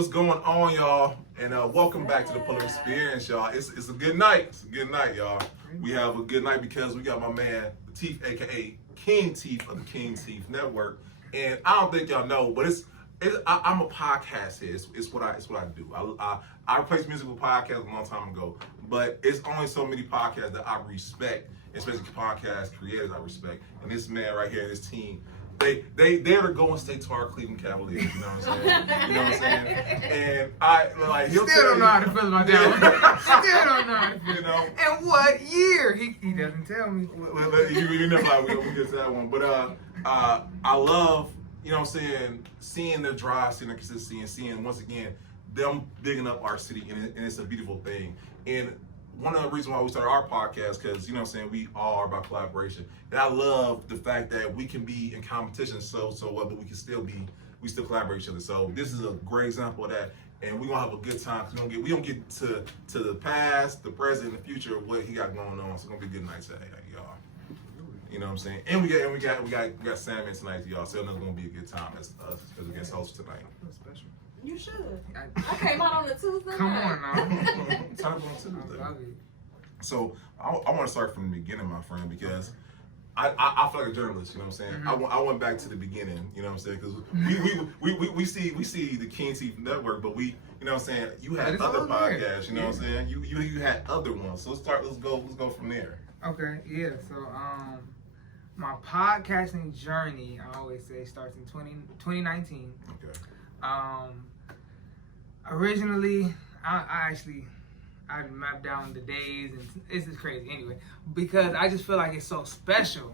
What's going on, y'all? And welcome back to the Puller Experience, y'all. It's a good night. It's a good night, y'all. We have a good night because we got my man Latif, aka King Tif of the King Tif Network. And I don't think y'all know, but I'm a podcast here. It's what I do. I replaced music with podcasts a long time ago, but it's only so many podcasts that I respect, especially podcast creators I respect. And this man right here, this team. They're the Golden State Tar Cleveland Cavaliers, you know what I'm saying? You know what I'm saying? And he'll still don't know how to feel about that one. Still don't know how to feel. You know? And what year? He doesn't tell me. You never like we get to that one. But I love, you know what I'm saying, seeing their drive, seeing their consistency, and seeing, once again, them digging up our city, and it's a beautiful thing. And one of the reasons why we started our podcast, because, you know what I'm saying, we all are about collaboration. And I love the fact that we can be in competition so well, but we still collaborate each other. So this is a great example of that. And we're gonna have a good time. We don't get to the past, the present, and the future of what he got going on. So it's gonna be a good night today, y'all. You know what I'm saying? And we got Sam in tonight, y'all. So it's gonna be a good time as us as we get hosts tonight. Special. You should. I came out on a Tuesday. Come on now. Time on Tuesday. So I want to start from the beginning, my friend, because I feel like a journalist. You know what I'm saying? Mm-hmm. I went back to the beginning. You know what I'm saying? Because we see the King Tif Network, but you know what I'm saying? You had other podcasts. You know what I'm saying? You had other ones. So let's go from there. Okay. Yeah. So my podcasting journey, I always say, starts in 2019. Okay. Originally, I mapped down the days, and this is crazy anyway, because I just feel like it's so special,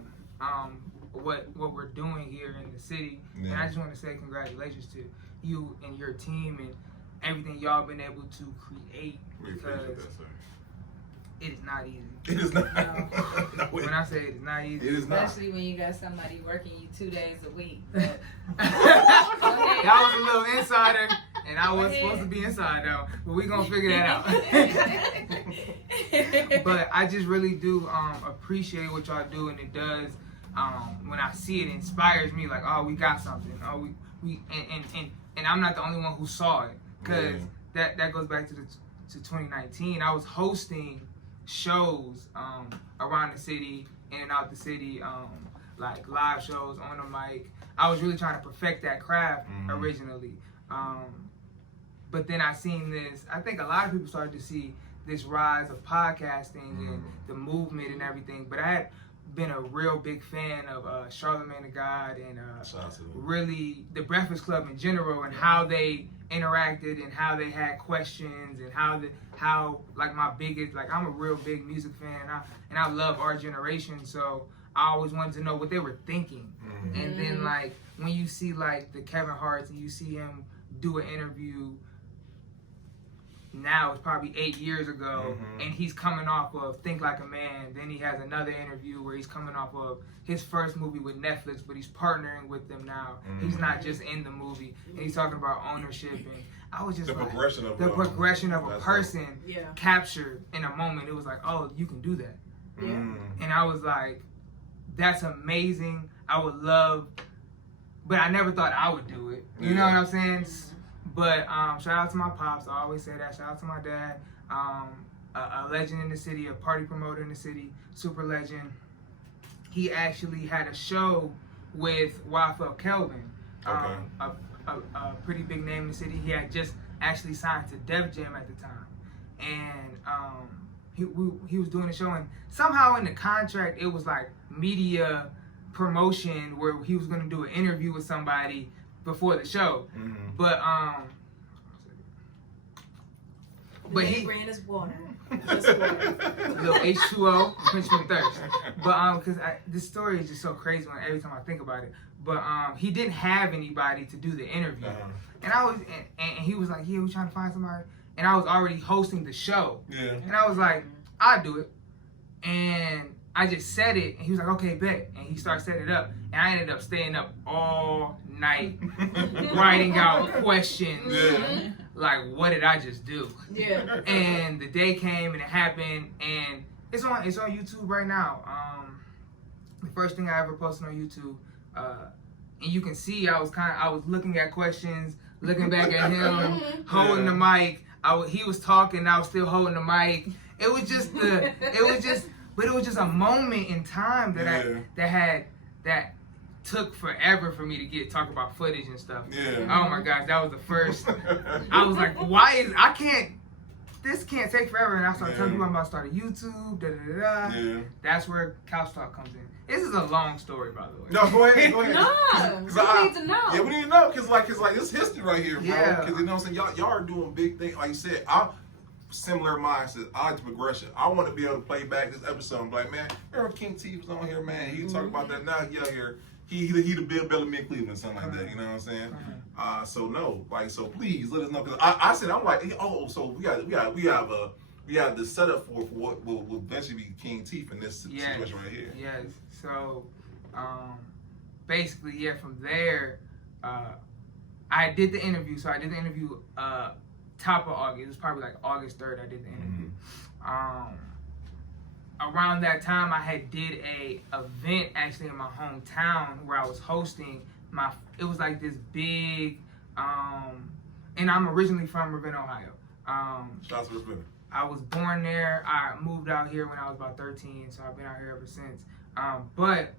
what we're doing here in the city. Yeah. And I just want to say congratulations to you and your team and everything y'all been able to create, because it is not easy. It is not. No, when I say it is not easy. It is not. Especially when you got somebody working you 2 days a week. That was a little insider, and I was supposed to be inside though. But we gonna figure that out. But I just really do appreciate what y'all do, and it does. When I see it, it inspires me. Like, oh, we got something. Oh, we and I'm not the only one who saw it, because that goes back to 2019. I was hosting shows around the city, in and out the city, like live shows on the mic. I was really trying to perfect that craft originally. But then I seen this, I think a lot of people started to see this rise of podcasting and the movement and everything. But I had been a real big fan of Charlamagne the God and really the Breakfast Club in general, and how they interacted and how they had questions, and how like my biggest, like I'm a real big music fan, and I love our generation, so I always wanted to know what they were thinking. And then like when you see like the Kevin Hart's, and you see him do an interview now, it's probably 8 years ago, and he's coming off of Think Like a Man. Then he has another interview where he's coming off of his first movie with Netflix, but he's partnering with them now. He's not just in the movie, and he's talking about ownership. And I was just the progression of a person captured in a moment. It was like, oh, you can do that. And I was like, that's amazing. I would love, but I never thought I would do it. You know what I'm saying? But shout out to my pops. I always say that. Shout out to my dad, a legend in the city, a party promoter in the city, super legend. He actually had a show with YFL Kelvin, a pretty big name in the city. He had just actually signed to Def Jam at the time, and he was doing a show, and somehow in the contract it was like media promotion, where he was going to do an interview with somebody before the show, but he ran his water, little H2O, quench my thirst. But because this story is just so crazy every time I think about it. But he didn't have anybody to do the interview, and I was, and he was like, yeah, we're trying to find somebody, and I was already hosting the show, and I was like, I'll do it, and I just said it, and he was like, okay, bet. And he started setting it up, and I ended up staying up all night writing out questions. Like, what did I just do? And the day came, and it happened, and it's on YouTube right now. The first thing I ever posted on YouTube, and you can see I was looking at questions, looking back at him, holding the mic. He was talking, I was still holding the mic. It was just a moment in time that took forever for me to talk about footage and stuff. Yeah. Oh my gosh, that was the first. I was like, this can't take forever. And I started telling people I'm about to start a YouTube, Yeah. That's where Couch Talk comes in. This is a long story, by the way. No, go ahead. No, we need to know. Yeah, we need to know, cause like it's history right here, bro. Yeah. Cause you know what I'm saying, y'all are doing big things. Like you said, I'm similar mindset, odds progression. I want to be able to play back this episode and be like, man, remember King Tif was on here, man. He talk about that now. He out here. He the Bill Bellamy in Cleveland, something like that. You know what I'm saying? So please let us know. Cause I said I'm like, so we have the setup for what will eventually be King Tif in this situation right here. Yes. So, basically, from there, I did the interview. So I did the interview top of August. It was probably like August 3rd. I did the interview. Around that time, I had did a event actually in my hometown where I was hosting it was like this big, and I'm originally from Ravenna, Ohio. Shout out to Ravenna. I was born there. I moved out here when I was about 13, so I've been out here ever since. But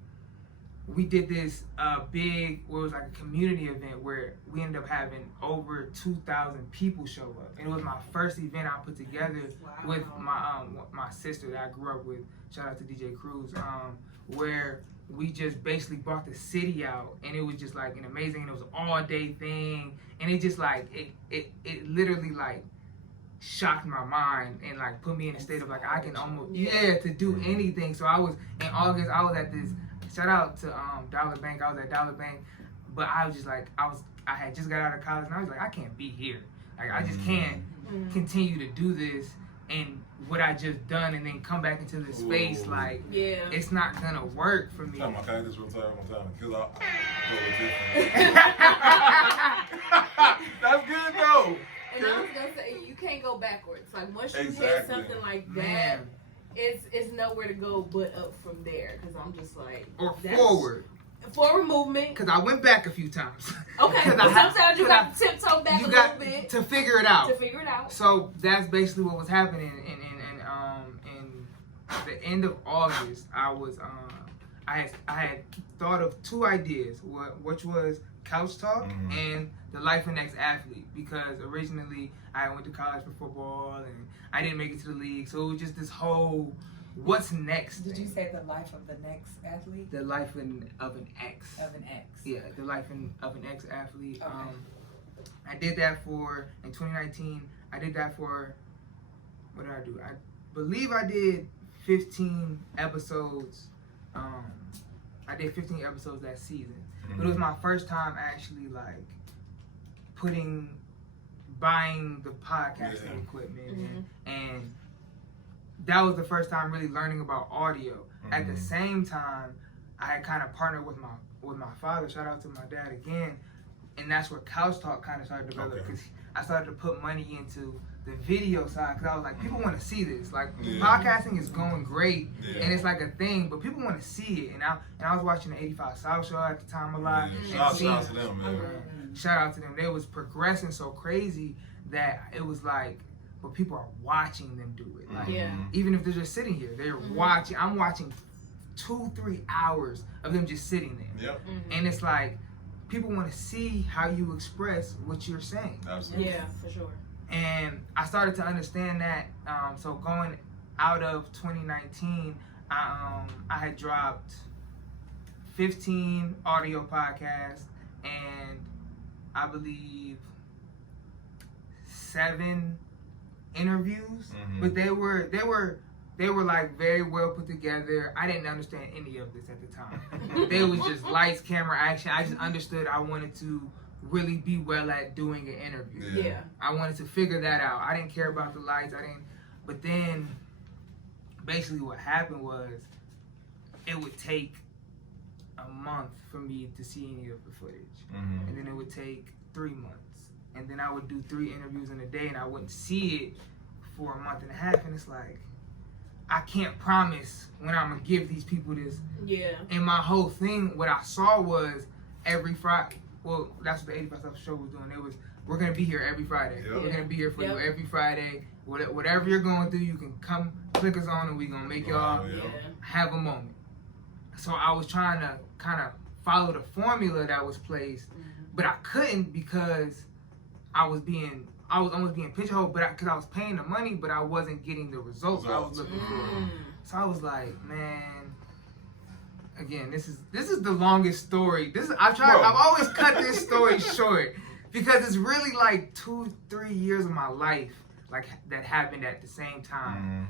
we did this big, what was like a community event where we ended up having over 2,000 people show up. And it was my first event I put together with my sister that I grew up with. Shout out to DJ Cruz, where we just basically brought the city out, and it was just like an amazing. And it was an all-day thing, and it just like it literally like shocked my mind and like put me in a state of like I can almost to do anything. So I was in August. I was at this. Shout out to Dollar Bank. I was at Dollar Bank, but I was just like I had just got out of college, and I was like I can't be here. Like I just can't continue to do this and what I just done and then come back into this space. Like it's not gonna work for me. Can I just retire one time? Because that's good though. And I was gonna say you can't go backwards. Like once you hit something like that, it's nowhere to go but up from there. Because I'm just like forward movement. Because I went back a few times. Okay, but sometimes you got to tiptoe back a little bit to figure it out. So that's basically what was happening. In the end of August, I was I had thought of two ideas, which was Couch Talk and the Life of an Ex-Athlete, because originally I went to college for football and I didn't make it to the league, so it was just this whole what's next. Did you say the life of the next athlete? The life of an ex. Of an ex. Yeah, the life of an ex-athlete. Okay. I did that in 2019. I did that for, what did I do? I believe I did 15 episodes. I did 15 episodes that season. But it was my first time actually like buying the podcasting equipment and that was the first time really learning about audio. At the same time, I had kind of partnered with my father. Shout out to my dad again, and that's where Couch Talk kind of started to develop because I started to put money into the video side because I was like, people want to see this. Like podcasting is going great and it's like a thing, but people want to see it. And I was watching the 85 South show at the time a lot. Shout out to them, man. Shout out to them. They was progressing so crazy that it was like, but people are watching them do it. Like, even if they're just sitting here, they're watching. I'm watching 2-3 hours of them just sitting there. And it's like, people want to see how you express what you're saying. Absolutely. Yeah, for sure. And I started to understand that. So going out of 2019, I had dropped 15 audio podcasts and I believe 7 interviews, but they were like very well put together. I didn't understand any of this at the time. They was just lights, camera, action. I just understood I wanted to really be well at doing an interview. I wanted to figure that out. I didn't care about the lights. But then basically what happened was it would take a month for me to see any of the footage. And then it would take 3 months. And then I would do 3 interviews in a day and I wouldn't see it for a month and a half. And it's like, I can't promise when I'm going to give these people this. And my whole thing, what I saw was every Friday, well, that's what the 85 South show was doing. It was we're gonna be here every Friday. Yep. We're gonna be here for you every Friday. Whatever you're going through, you can come click us on, and we're gonna make y'all have a moment. So I was trying to kind of follow the formula that was placed, but I couldn't because I was almost being pigeonholed, but because I was paying the money, but I wasn't getting the results I was looking for. So I was like, man. Again, this is the longest story. I've always cut this story short because it's really like 2-3 years of my life like that happened at the same time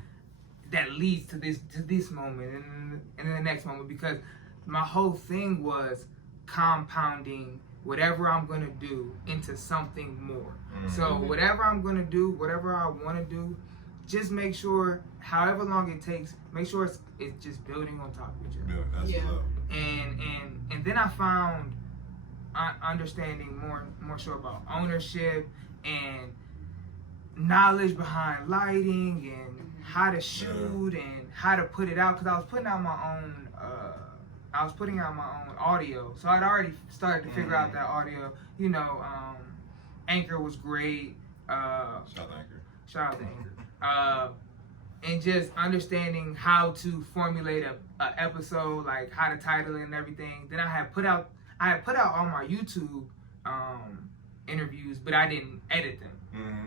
that leads to this moment and then the next moment, because my whole thing was compounding whatever I'm gonna do into something more. So whatever I'm gonna do, whatever I want to do, just make sure, however long it takes, make sure it's just building on top of each other. Yeah, that's And then I found understanding more so about ownership and knowledge behind lighting and how to shoot and how to put it out, because I was putting out my own audio, so I'd already started to figure out that audio. Anchor was great. Shout out to Anchor. And just understanding how to formulate a episode, like how to title it and everything. Then I had put out all my YouTube interviews, but I didn't edit them.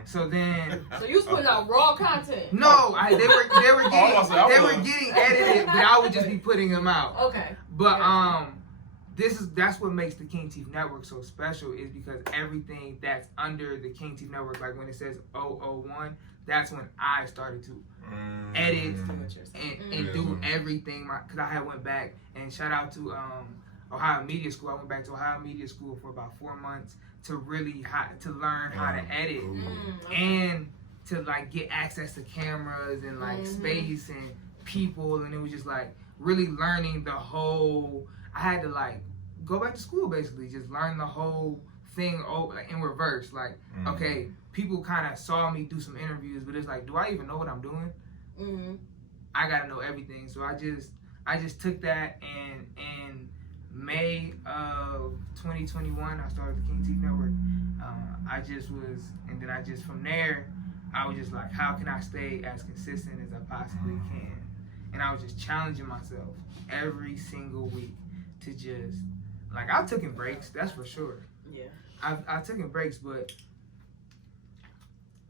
So then, so you was putting out raw content? No, they were getting edited, but I would just be putting them out. Okay. But that's what makes the King Tif Network so special, is because everything that's under the King Tif Network, like when it says 001, that's when I started to edit and do everything. Because I had went back, and shout out to Ohio Media School. I went back to Ohio Media School for about 4 months to really to learn how to edit and to like get access to cameras and like space and people, and it was just like really learning the whole. I had to like go back to school, basically just learn the whole thing in reverse. Like, okay, people kind of saw me do some interviews, but it's like, do I even know what I'm doing? I gotta know everything. So I just took that, and in May of 2021, I started the King Tif Network. From there, I was just like, how can I stay as consistent as I possibly can? And I was just challenging myself every single week to just, like, I've taken breaks, that's for sure. Yeah. I've taken breaks, but,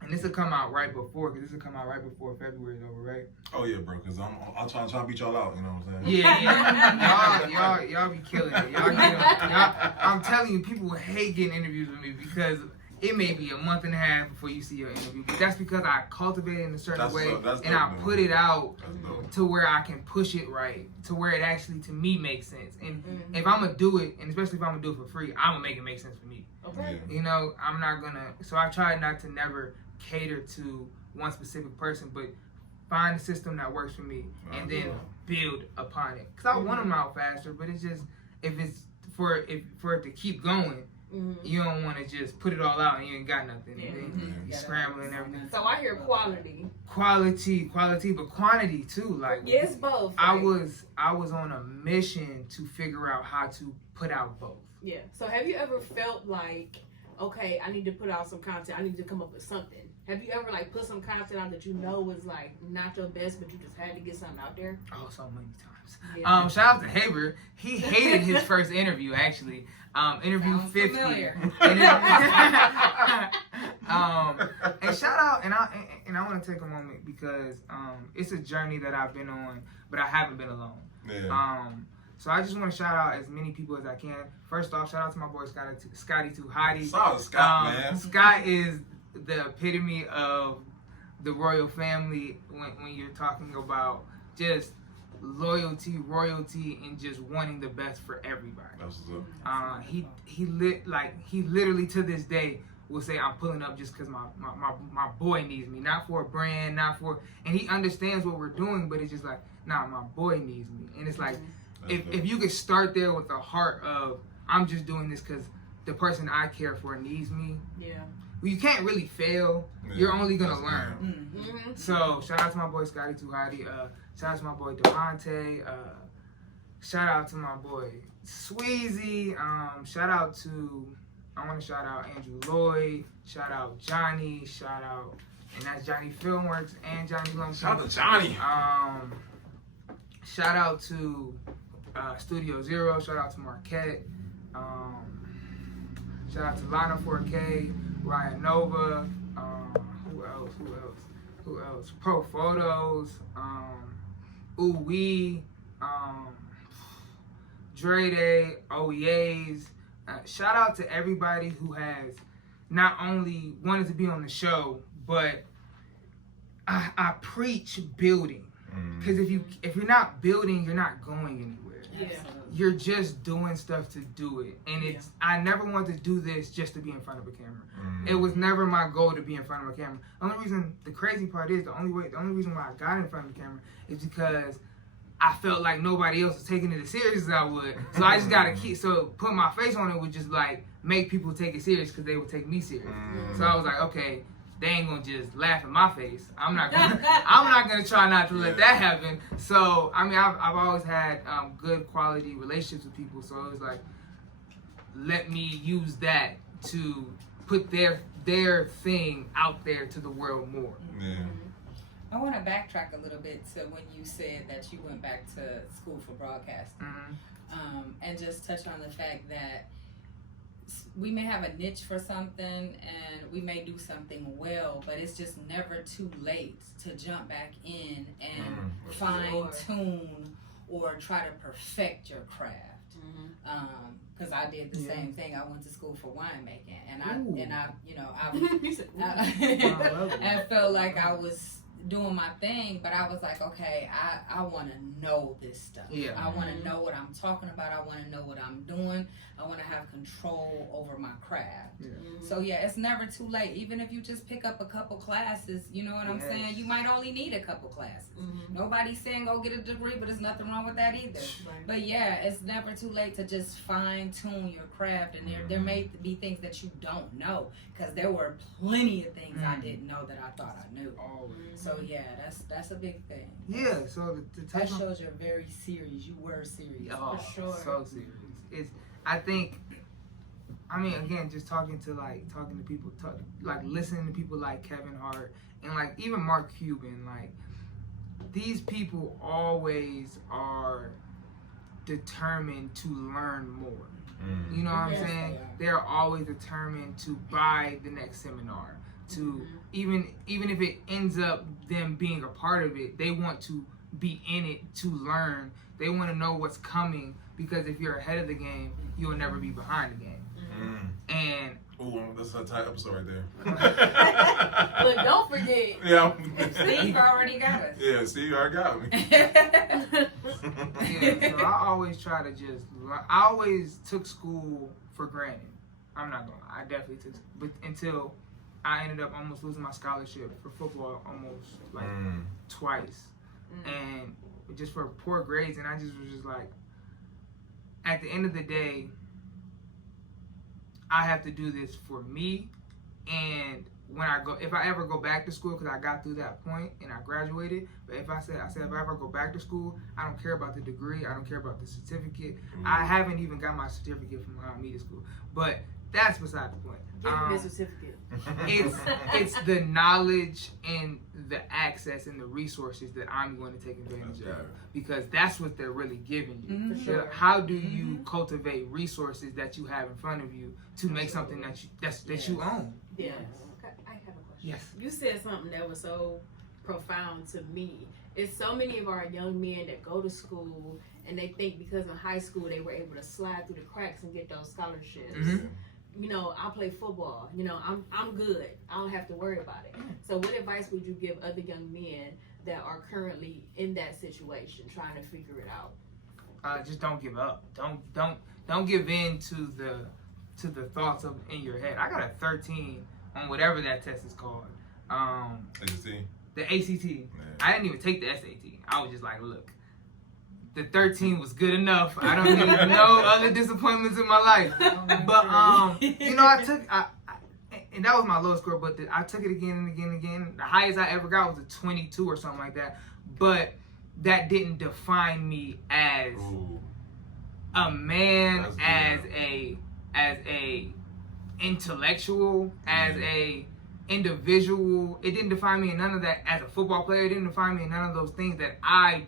and this will come out right before February is over, right? Oh yeah, bro, because I'm trying to beat y'all out, you know what I'm saying? Yeah. y'all be killing it. I'm telling you, people hate getting interviews with me because it may be a month and a half before you see your interview, but that's because I cultivate it in a certain way, and I put it out to where I can push it right, to where it actually, to me, makes sense. And if I'm going to do it, and especially if I'm going to do it for free, I'm going to make it make sense for me. Okay. I'm not going to, so I try not to never cater to one specific person, but find a system that works for me and then build upon it. Because I want them out faster, but it's just, if it's for it to keep going, you don't want to just put it all out and you ain't got nothing. And then you scrambling and everything. So I hear quality, but quantity too. Like, yes, both. Right? I was on a mission to figure out how to put out both. Yeah. So have you ever felt like, okay, I need to put out some content, I need to come up with something? Have you ever like put some content out that you know was like not your best, but you just had to get something out there? Oh, so many times. Yeah. Shout out to Haber. He hated his first interview, actually. Interview Sounds 50. familiar. And shout out, and I want to take a moment because it's a journey that I've been on, but I haven't been alone. Yeah. So I just want to shout out as many people as I can. First off, shout out to my boy Scotty Too Hottie. Shout out to Scott, man. Scott is the epitome of the royal family when you're talking about just loyalty, royalty, and just wanting the best for everybody. That's what's up. He literally to this day will say, I'm pulling up just because my boy needs me, not for a brand, and he understands what we're doing, but it's just like, nah, my boy needs me. And it's like, if you could start there with the heart of, I'm just doing this because the person I care for needs me. Yeah. Well, you can't really fail. Yeah, you're only gonna learn. So shout out to my boy Scotty Too Hottie. Shout out to my boy Devontae. Shout out to my boy Sweezy. Shout out to I want to shout out Andrew Lloyd, shout out Johnny, and that's Johnny Filmworks and Johnny Lumpkin. Shout out to Johnny. Shout out to Studio Zero, shout out to Marquette, shout out to Lana 4K, Ryan Nova, who else? Pro Photos, Ooh Wee, Dre Day, OEAs. Shout out to everybody who has not only wanted to be on the show, but I preach building. Because if you're not building, you're not going anywhere. Yeah. You're just doing stuff to do it. And I never wanted to do this just to be in front of a camera. It was never my goal to be in front of a camera. The crazy part is the only reason why I got in front of the camera is because I felt like nobody else was taking it as serious as I would. So I just gotta put my face on it would just like make people take it serious because they would take me serious. So I was like, okay, they ain't gonna just laugh in my face. I'm not gonna try not to let that happen. So I mean, I've always had good quality relationships with people. So it was like, let me use that to put their thing out there to the world more. Yeah. I want to backtrack a little bit to when you said that you went back to school for broadcasting, and just touch on the fact that we may have a niche for something and we may do something well, but it's just never too late to jump back in and fine tune or try to perfect your craft. Because I did the same thing. I went to school for winemaking, and I felt like I was doing my thing, but I was like, okay, I want to know this stuff. I want to know what I'm talking about. I want to know what I'm doing. I want to have control over my craft. So it's never too late. Even if you just pick up a couple classes, you know what I'm saying? You might only need a couple classes. Nobody's saying go get a degree, but there's nothing wrong with that either. But it's never too late to just fine tune your craft, and there may be things that you don't know, because there were plenty of things I didn't know that I thought I knew. So that's a big thing. So that shows you're very serious. You were serious. For sure. So serious. Again, just talking to people, listening to people like Kevin Hart and like even Mark Cuban, like these people always are determined to learn more. You know what I'm saying? They're always determined to buy the next seminar. To even if it ends up them being a part of it, they want to be in it to learn. They want to know what's coming, because if you're ahead of the game, you'll never be behind the game. And that's a tight episode right there. But don't forget. Steve already got us. Yeah, Steve already got me. So I always try to I always took school for granted. I'm not gonna lie, I definitely took, but until I ended up almost losing my scholarship for football twice, and just for poor grades, and I just was just like, at the end of the day, I have to do this for me, and if I ever go back to school, because I got through that point and I graduated, but if I said if I ever go back to school, I don't care about the degree, I don't care about the certificate. I haven't even got my certificate from media school, but that's beside the point. Give me a certificate. It's the knowledge and the access and the resources that I'm going to take advantage of, because that's what they're really giving you. For sure. How do you cultivate resources that you have in front of you to make something that you own? Yeah. Okay, I have a question. Yes. You said something that was so profound to me. It's so many of our young men that go to school and they think because in high school they were able to slide through the cracks and get those scholarships. You know, I play football. You know, I'm good. I don't have to worry about it. So what advice would you give other young men that are currently in that situation, trying to figure it out? Just don't give up. Don't give in to the thoughts in your head. I got a 13 on whatever that test is called. ACT. The ACT. I didn't even take the SAT. I was just like, look, the 13 was good enough. I don't need no other disappointments in my life. But I took and that was my lowest score. But I took it again and again and again. The highest I ever got was a 22 or something like that. But that didn't define me as a man, as a intellectual, as a individual. It didn't define me in none of that. As a football player, it didn't define me in none of those things that I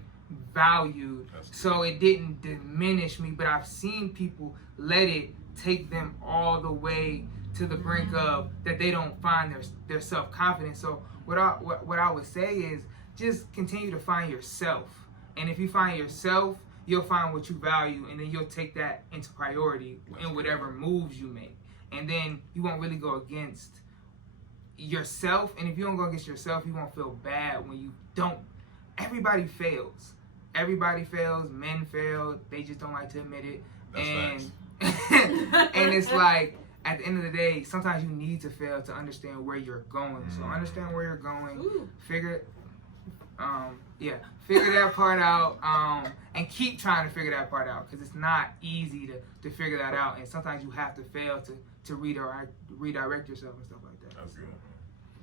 valued. So it didn't diminish me. But I've seen people let it take them all the way to the brink of that they don't find their self-confidence. So what I would say is just continue to find yourself. And if you find yourself, you'll find what you value, and then you'll take that into priority in whatever moves you make. And then you won't really go against yourself. And if you don't go against yourself, you won't feel bad when you don't. Everybody fails. Everybody fails. Men fail. They just don't like to admit it. That's and it's like, at the end of the day, sometimes you need to fail to understand where you're going. So understand where you're going. Figure that part out, and keep trying to figure that part out, because it's not easy to figure that out, and sometimes you have to fail to redirect yourself and stuff like that. That's good.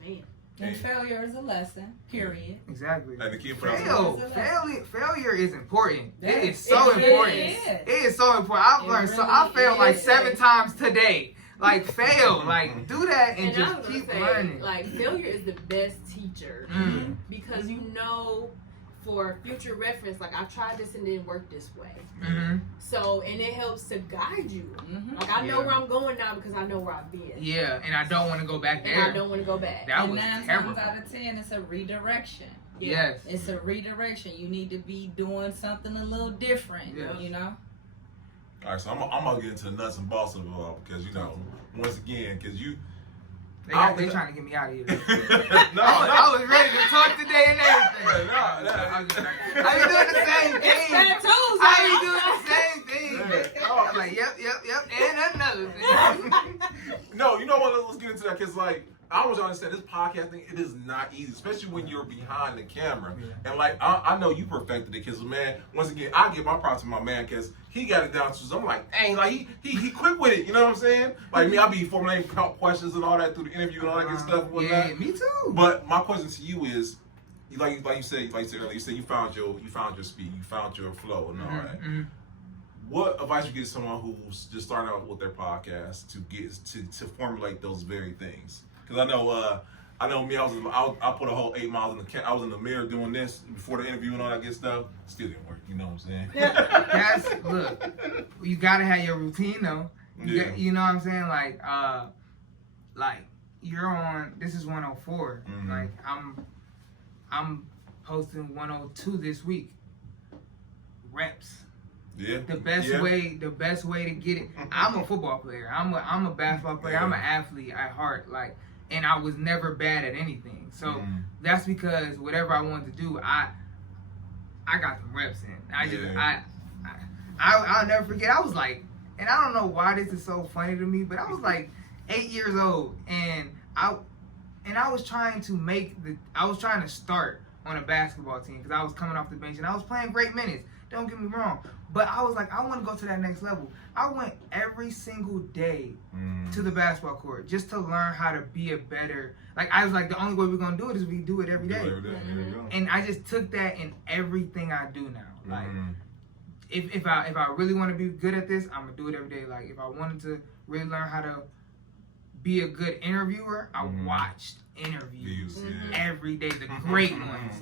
Man. And failure is a lesson, period. Exactly. And the key Failure is important. It is so important. It is so important. I've learned so. I failed like 7 times today. Like, fail. Like, do that and just keep learning. Like, failure is the best teacher because you know, for future reference, like, I tried this and it didn't work this way. So, and it helps to guide you. Like, I know where I'm going now because I know where I've been. Yeah, and I don't want to go back there. And I don't want to go back. That and was 9 terrible. times out of 10, it's a redirection. Yes. It's a redirection. You need to be doing something a little different, you know? All right, so I'm gonna get into the nuts and bolts of it all, because, you know, once again, because you. They trying to get me out of here. I was ready to talk today and everything. I be doing the same thing. I be doing the same thing. I'm like, yep, and another thing. No, you know what? Let's get into that, because, like, I want you to understand, this podcast thing, it is not easy, especially when you're behind the camera. And, like, I know you perfected it, because, man, once again, I give my props to my man, because he got it down to, I'm like, dang, like, he quick with it, you know what I'm saying? Like, me, I be formulating questions and all that through the interview and all that good stuff and whatnot. Yeah, me too. But my question to you is, like you said earlier, you said you found your speed, you found your flow and all that. What advice would you give to someone who's just starting out with their podcast to get to formulate those very things? Because I know me, I put a whole 8 miles in I was in the mirror doing this before the interview and all that good stuff. Still didn't work, you know what I'm saying? Look, you gotta have your routine though. You know what I'm saying? Like you're on. This is 104. Like I'm posting 102 this week. Reps. Yeah. The best way to get it. I'm a football player. I'm a basketball player. I'm an athlete at heart. Like, and I was never bad at anything. So that's because whatever I wanted to do, I got some reps in. I'll never forget. I was like, and I don't know why this is so funny to me, but I was like 8 years old, and I was trying to start on a basketball team because I was coming off the bench and I was playing great minutes. Don't get me wrong. But I was like, I want to go to that next level. I went every single day to the basketball court just to learn how to be a better. Like, I was like, the only way we're going to do it is we do it every day. And I just took that in everything I do now. Like, if I really want to be good at this, I'm going to do it every day. Like, if I wanted to really learn how to be a good interviewer, I watched interviews every day. The great ones,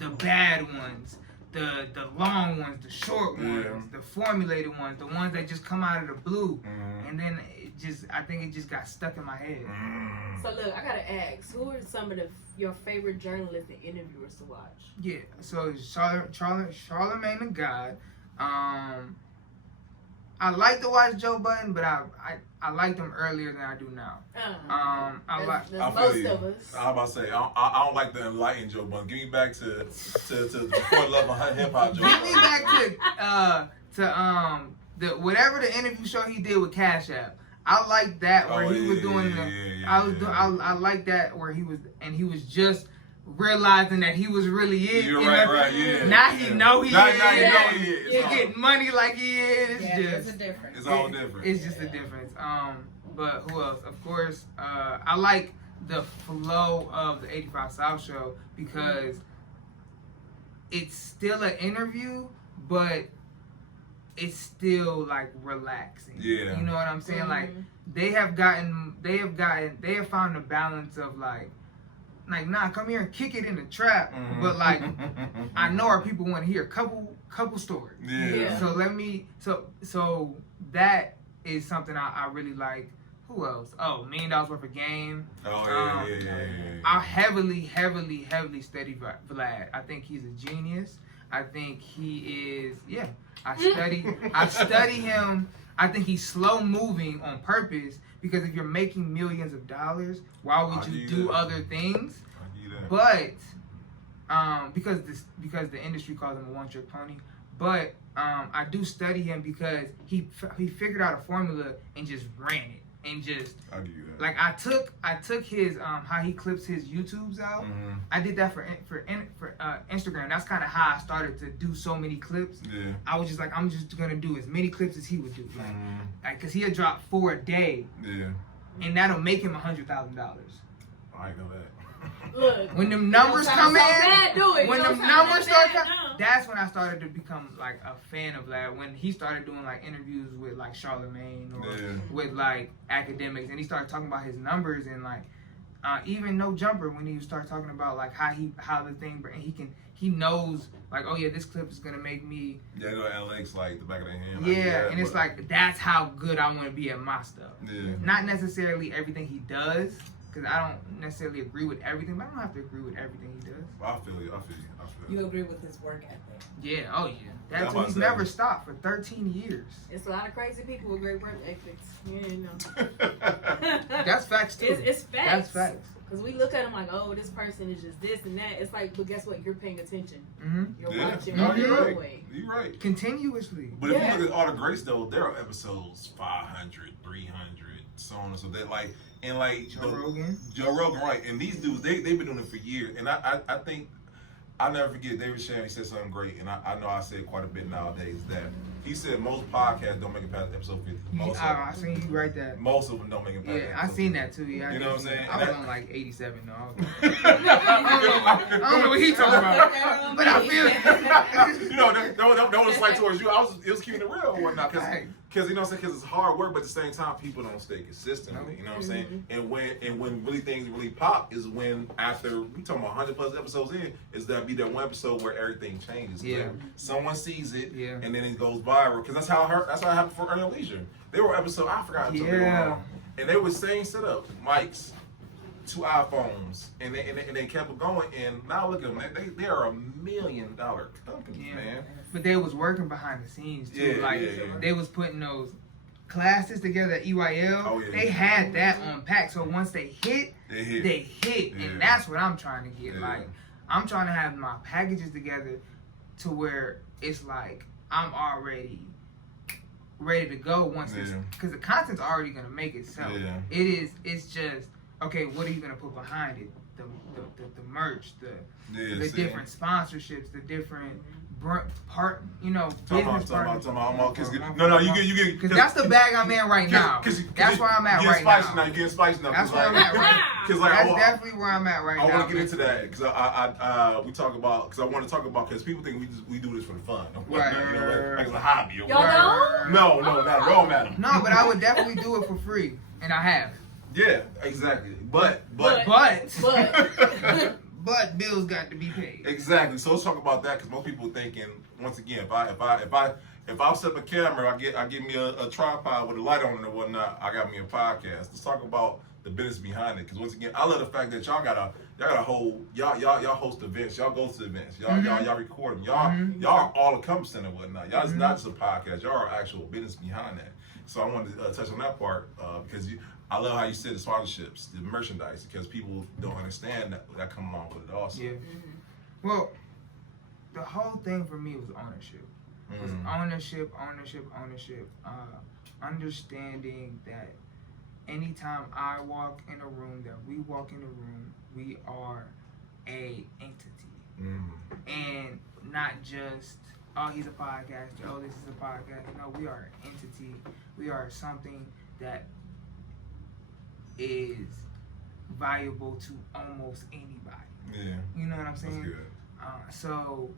the bad ones, the long ones, the short ones, the formulated ones, the ones that just come out of the blue. And then I think it just got stuck in my head. So look, I gotta ask, who are some of your favorite journalists and interviewers to watch? Yeah, so Charlamagne the God. I like to watch Joe Budden, but I liked him earlier than I do now. That's most of us. I'm about to say, I don't like the enlightened Joe Budden. Give me back to before love of hip hop Joe Budden. Give me back to the whatever the interview show he did with Cash App. I like that where he was doing I like that where he was just realizing that he was really it. You're right, yeah. Now he know he is. He getting money like he is. It's a difference. It's all different. It's just a difference. But who else? Of course, I like the flow of the 85 South show because it's still an interview, but it's still like relaxing. Yeah. You know what I'm saying? Mm-hmm. Like they have found the balance of like nah, come here and kick it in the trap. Mm-hmm. But like I know our people want to hear a couple stories. Yeah. So so that is something I really like. Who else? Oh, $1 Million Worth of Game. Oh yeah. I heavily study Vlad. I think he's a genius. I think he is. Yeah. I study him. I think he's slow moving on purpose because if you're making millions of dollars, why would you do other things? But because the industry calls him a one-trick pony. But I do study him because he figured out a formula and just ran it. And just like I took his how he clips his YouTubes out. Mm-hmm. I did that for Instagram. That's kind of how I started to do so many clips. Yeah. I was just like, I'm just gonna do as many clips as he would do, like cause he'll drop 4 a day. Yeah. And that'll make him $100,000. I know that. Look, When them numbers come in, when them numbers start coming, now. that's when I started to become like a fan of that. When he started doing like interviews with like Charlemagne or with like academics, and he started talking about his numbers and like even No Jumper when he started talking about like how the thing and he knows like, oh yeah, this clip is gonna make me. Yeah, go analytics like the back of their hand. Yeah, and it's like that's how good I want to be at my stuff. Yeah. Not necessarily everything he does. Because I don't necessarily agree with everything, but I don't have to agree with everything he does. I feel you. You agree with his work ethic? Yeah, oh yeah. He's never stopped for 13 years. It's a lot of crazy people with great work ethics. You know. That's facts too. It's facts. That's facts. Because we look at them like, oh, this person is just this and that. It's like, but guess what? You're paying attention. Mm-hmm. You're watching. No, you're all the right. way. You're right. Continuously. But if you look at all the greats though, there are episodes 500, 300, so on and so that like. And like Joe Rogan, right? And these dudes, they've been doing it for years. And I think I'll never forget David Shannon. He said something great, and I know I say it quite a bit nowadays. That he said most podcasts don't make it past episode 50. I seen you write that. Most of them don't make it past. Yeah, I seen that too. Yeah, you know what I'm saying? I was on like 87 though. I don't know what he talking about, but I feel. You know, that was like towards you. It was keeping it real and whatnot, because you know what I'm saying, because it's hard work, but at the same time, people don't stay consistent. You know what I'm saying? And when really things really pop is when after we talking about 100+ episodes in, is that be that one episode where everything changes. Yeah. Like someone sees it, yeah. and then it goes viral. Because that's how it happened for Earning Leisure. They were episode I forgot. Yeah. And they were same setup, mics, 2 iPhones, and they kept it going. And now look at them, they are $1 million company, man. But they was working behind the scenes too. Yeah, they was putting those classes together at EYL. Oh, yeah. They had that on pack. So once they hit, they hit. Yeah. And that's what I'm trying to get. Yeah. Like I'm trying to have my packages together to where it's like I'm already ready to go once it's because the content's already gonna make itself. Yeah. It's just okay, what are you gonna put behind it? The merch, the different sponsorships, the different part, business partners. No, you get because that's the bag I'm in right now. That's where I'm at right now. You're getting spicy now. That's where I'm at right now. That's definitely where I'm at right now. I want to get into that because we talk about because I want to talk about because people think we do this for the fun, like it's a hobby. Y'all don't? No, not at all, madam. No, but I would definitely do it for free, and I have. Yeah, exactly. But bills got to be paid. Exactly. So let's talk about that because most people thinking once again if I set up a camera, I get me a tripod with a light on it and whatnot. I got me a podcast. Let's talk about the business behind it because once again, I love the fact that y'all got a whole y'all host events, y'all go to events, y'all record them, y'all are all encompassing and whatnot. Y'all is not just a podcast. Y'all are actual business behind that. So I wanted to touch on that part because I love how you said the sponsorships, the merchandise, because people don't understand that come along with it also. Yeah. Well, the whole thing for me was ownership. It was ownership. Understanding that anytime I walk in a room, that we walk in a room, we are a entity. And not just, oh, he's a podcaster, oh, this is a podcast. No, we are an entity. We are something that is valuable to almost anybody. Yeah. You know what I'm saying? That's good. So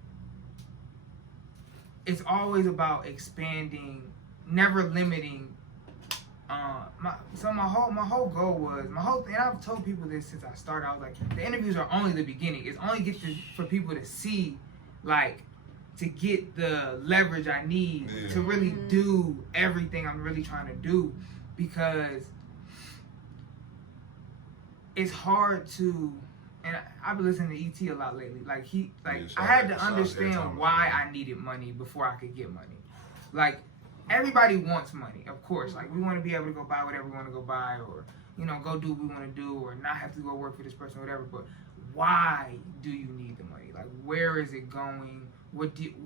it's always about expanding, never limiting. My whole goal was and I've told people this since I started. I was like, the interviews are only the beginning. It's only for people to see, like, to get the leverage I need to really do everything I'm really trying to do, because it's hard to. And I've been listening to E.T. a lot lately. I had to understand why I needed money before I could get money. Like, everybody wants money, of course. Like, we want to be able to go buy whatever we want to go buy, or, go do what we want to do, or not have to go work for this person or whatever. But why do you need the money? Like, where is it going?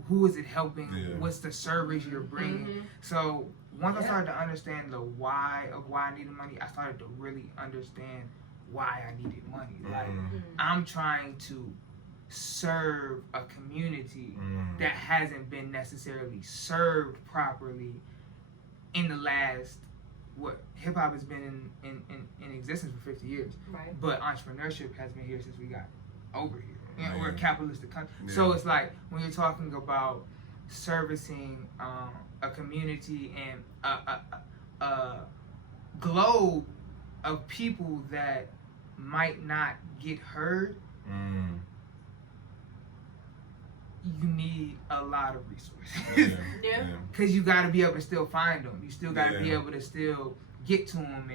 Who is it helping? Yeah. What's the service you're bringing? Mm-hmm. So once I started to understand the why of why I needed money, I started to really understand why I needed money. Like, I'm trying to serve a community that hasn't been necessarily served properly in the last, hip hop has been in existence for 50 years. Right. But entrepreneurship has been here since we got over here. We're a capitalistic country. Yeah. So it's like, when you're talking about servicing a community and a globe of people that might not get heard, you need a lot of resources. Because you got to be able to still find them. You still got to be able to still get to them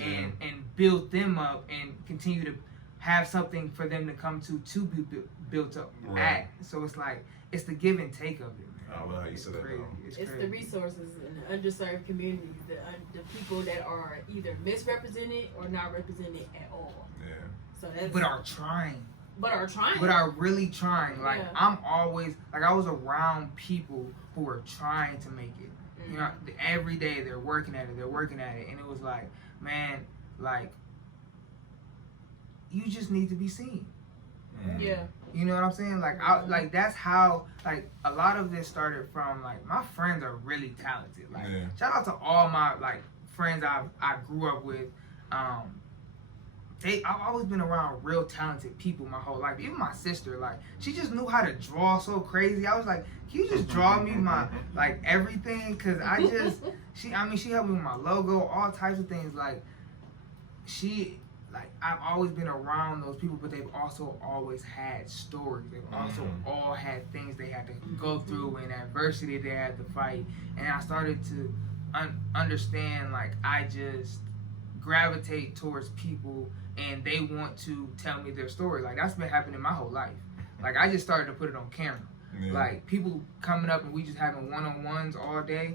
and build them up and continue to have something for them to come to be built up at. So it's like, it's the give and take of it. I love how you said that. It's the resources in the underserved communities, the people that are either misrepresented or not represented at all. Yeah. So but are trying. But are really trying. Like, I'm always, like, I was around people who were trying to make it. Every day they're working at it. And it was like, man, like, you just need to be seen. Yeah. You know what I'm saying? Like, that's how, like, a lot of this started from, like, my friends are really talented. Like, shout out to all my, like, friends I grew up with. I've always been around real talented people my whole life. Even my sister, like, she just knew how to draw so crazy. I was like, can you just draw me my, like, everything? Because she helped me with my logo, all types of things. Like, I've always been around those people, but they've also always had stories. They've also all had things they had to go through and adversity they had to fight. And I started to understand, like, I just gravitate towards people and they want to tell me their story. Like, that's been happening my whole life. Like, I just started to put it on camera. Like, people coming up and we just having one-on-ones all day,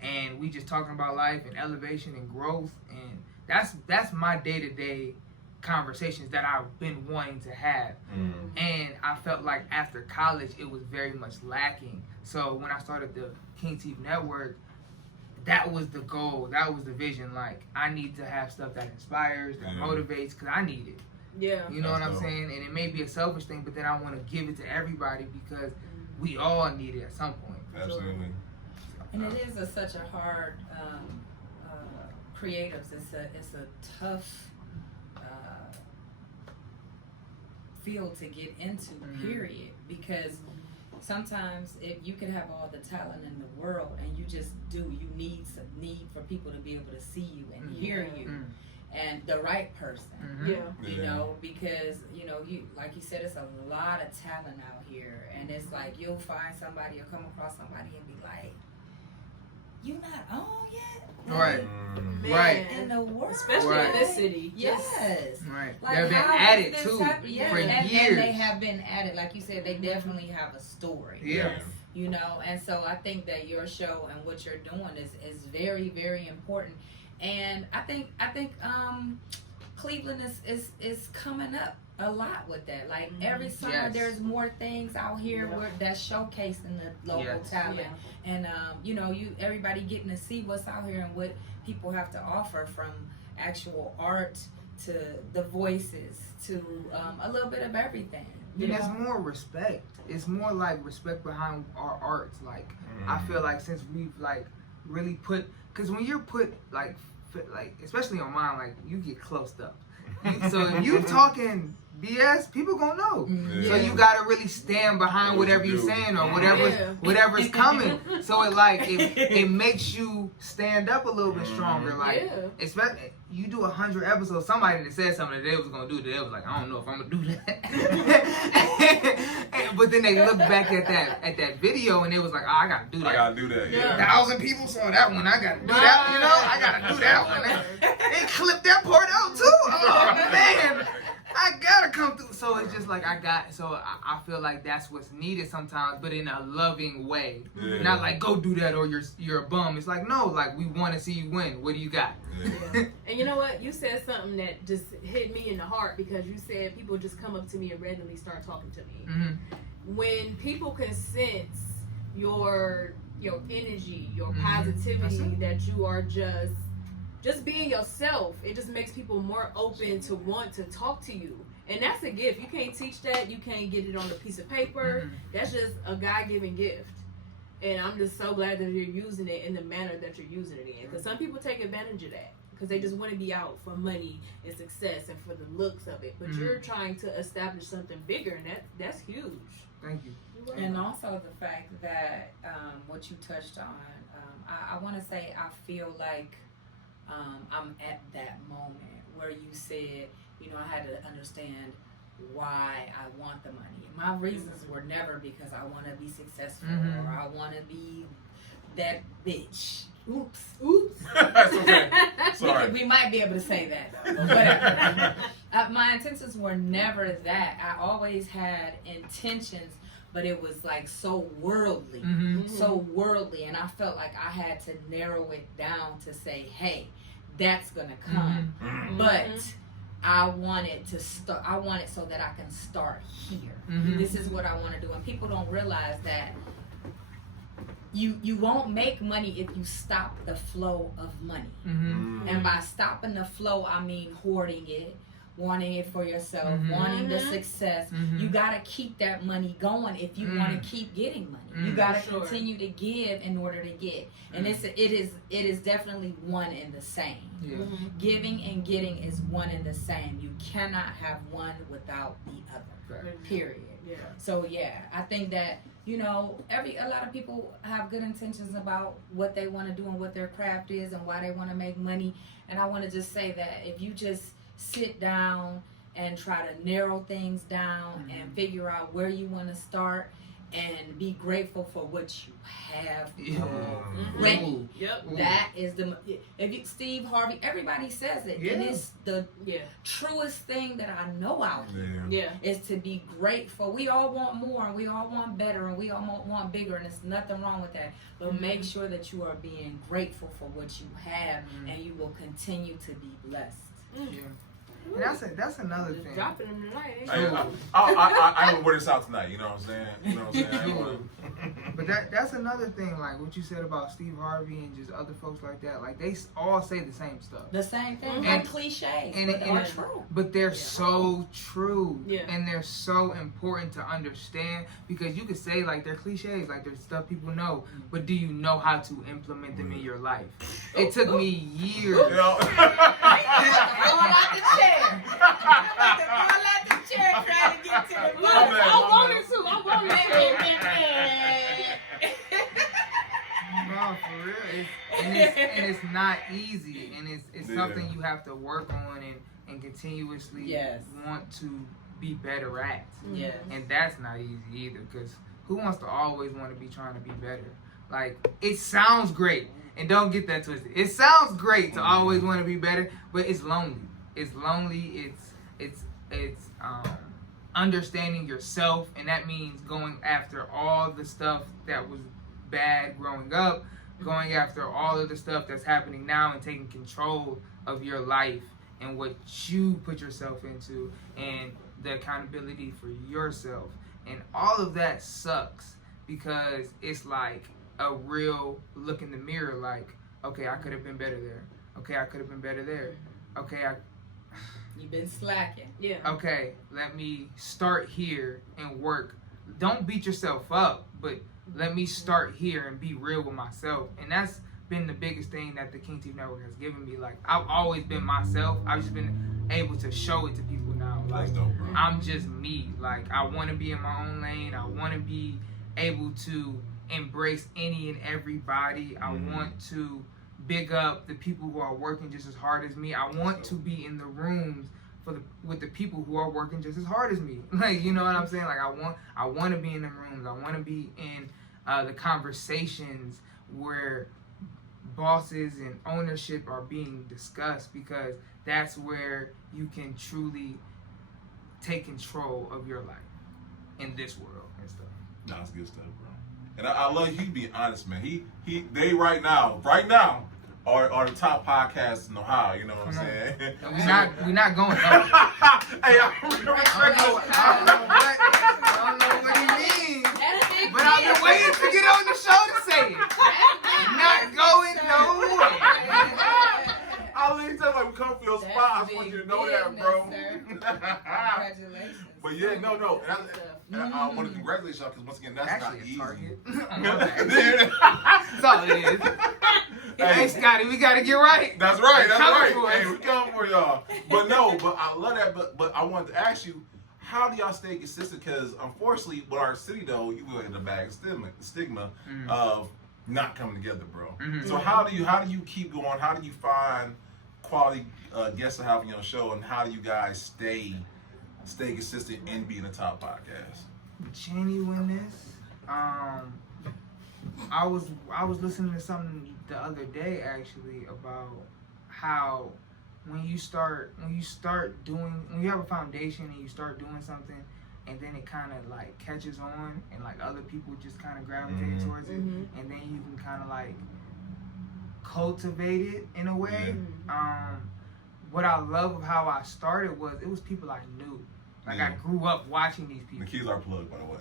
and we just talking about life and elevation and growth, and that's my day-to-day conversations that I've been wanting to have. And I felt like after college it was very much lacking. So when I started the King Tif Network, that was the goal, that was the vision. Like, I need to have stuff that inspires, that motivates, because I need it. Yeah. You know what I'm saying? And it may be a selfish thing, but then I want to give it to everybody because we all need it at some point. Absolutely. And it is such a hard, creatives, it's a tough field to get into, period. Because sometimes you can have all the talent in the world and you need for people to be able to see you and hear you. And the right person, you know, because, you like you said, it's a lot of talent out here, and it's like you'll find somebody or come across somebody and be like, "You not on yet?" Right, man, right. In the world, especially in this city. Yes, right. Like, they've been at it too for years. And they have been at it, like you said. They definitely have a story. Yeah. You know, and so I think that your show and what you're doing is very, very important. And I think Cleveland is coming up a lot with that. Like, every summer there's more things out here that's showcasing the local talent. And everybody getting to see what's out here and what people have to offer, from actual art to the voices to a little bit of everything. There's more respect. It's more like respect behind our arts. Like, I feel like since we've like really put, because when you're put like especially on mine, like, you get close up. So if you talking BS, people gonna know. Yeah. So you gotta really stand behind whatever you're saying or whatever's coming. So it makes you stand up a little bit stronger. Like, especially you do 100 episodes. Somebody that said something that they was gonna do, they was like, I don't know if I'm gonna do that. But then they look back at that video and it was like, oh, I gotta do that. I gotta do that. Yeah. 1,000 people saw that one. I gotta do that. You know, I gotta do that one. They clipped that part out too. Oh man. I gotta come through. So it's just like I feel like that's what's needed sometimes, but in a loving way. Yeah. Not like go do that or you're a bum. It's like no, like we want to see you win. What do you got? Yeah. And you know what? You said something that just hit me in the heart because you said people just come up to me and randomly start talking to me. Mm-hmm. When people can sense your energy, your positivity, that you are just being yourself, it just makes people more open to want to talk to you. And that's a gift. You can't teach that. You can't get it on a piece of paper. That's just a God-given gift. And I'm just so glad that you're using it in the manner that you're using it in. Because some people take advantage of that. Because they just want to be out for money and success and for the looks of it. But you're trying to establish something bigger, and that's huge. Thank you. And also the fact that what you touched on, I want to say I feel like I'm at that moment where you said, you know, I had to understand why I want the money. My reasons were never because I want to be successful or I want to be that bitch. Oops. That's okay. Sorry. We might be able to say that though. Whatever. My intentions were never that. I always had intentions, but it was like so worldly, so worldly, and I felt like I had to narrow it down to say, hey, that's gonna come, but I want it to start. I want it so that I can start here. This is what I want to do, and people don't realize that you won't make money if you stop the flow of money. And by stopping the flow, I mean hoarding it, wanting it for yourself, wanting the success. You gotta keep that money going if you want to keep getting money. You gotta continue to give in order to get. And it is definitely one and the same. Giving and getting is one and the same. You cannot have one without the other. Period. So yeah, I think that, you know, a lot of people have good intentions about what they want to do and what their craft is and why they want to make money. And I want to just say that if you just sit down and try to narrow things down and figure out where you want to start and be grateful for what you have already. That is Steve Harvey, everybody says it. And it's the truest thing that I know out here is to be grateful. We all want more and we all want better and we all want bigger, and there's nothing wrong with that. But make sure that you are being grateful for what you have and you will continue to be blessed. And that's another thing. Dropping them tonight. I will wear this out tonight. You know what I'm saying? You know what I'm saying? But that's another thing. Like what you said about Steve Harvey and just other folks like that. Like they all say the same stuff. The same thing. Like cliches, but they're true. But they're so true, and they're so important to understand because you could say like they're cliches, like they're stuff people know, but do you know how to implement them in your life? It took me years. Fall out the chair. Fall out the chair trying to get to the book. I wanted to. No, for real. And it's not easy, and it's something you have to work on and continuously want to be better at. And that's not easy either, because who wants to always want to be trying to be better? Like, it sounds great, and don't get that twisted. It sounds great to always want to be better, but it's lonely. It's lonely. It's understanding yourself, and that means going after all the stuff that was bad growing up, going after all of the stuff that's happening now, and taking control of your life and what you put yourself into, and the accountability for yourself. And all of that sucks because it's like a real look in the mirror, like, okay, I could have been better there. Okay, I could have been better there. Okay, You've been slacking. Okay, let me start here and work. Don't beat yourself up, but let me start here and be real with myself. And that's been the biggest thing that the King Tif Network has given me. Like, I've always been myself. I've just been able to show it to people now. Like, That's dope, bro. I'm just me. Like, I want to be in my own lane. I want to be able to embrace any and everybody. I want to big up the people who are working just as hard as me. I want to be in the rooms with the people who are working just as hard as me. Like, you know what I'm saying? Like, I want to be in the rooms. I want to be in the conversations where bosses and ownership are being discussed, because that's where you can truly take control of your life in this world and stuff. No, that's good stuff, bro. And I love you being honest, man. They right now are the top podcasts in Ohio. You know what I'm saying? We're not going nowhere. Hey, I don't know what he means, but I've been waiting to get on the show to say it. Not going nowhere. I literally tell you, like, we come for your spot. I just want you to know that, bro. Congratulations. But yeah, no. And I want to congratulate y'all, because once again, that's Actually, not a easy. target. That's all it is. Hey, Scotty, we got to get right. That's right. For Hey, us. we come for y'all. But I love that. But I wanted to ask you, how do y'all stay consistent? Because unfortunately, with our city, though, you go in the bag stigma of not coming together, bro. So how do you keep going? How do you find quality guests to have on your show, and how do you guys stay consistent and be in the top podcast? Genuineness. I was listening to something the other day actually about how when you have a foundation and you start doing something, and then it kind of like catches on, and like other people just kind of gravitate towards it, and then you can kind of like cultivate it in a way. What I love of how I started was it was people I knew. Like, I grew up watching these people. The keys are plugged, by the way.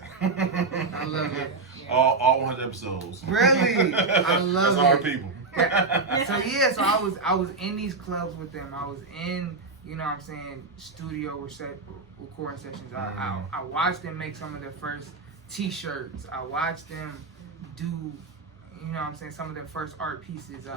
I love it. All 100 episodes. Really? I love That's our it. people. So I was in these clubs with them. I was in, you know what I'm saying, studio recording sessions. I watched them make some of their first t-shirts. I watched them do, you know what I'm saying, some of their first art pieces.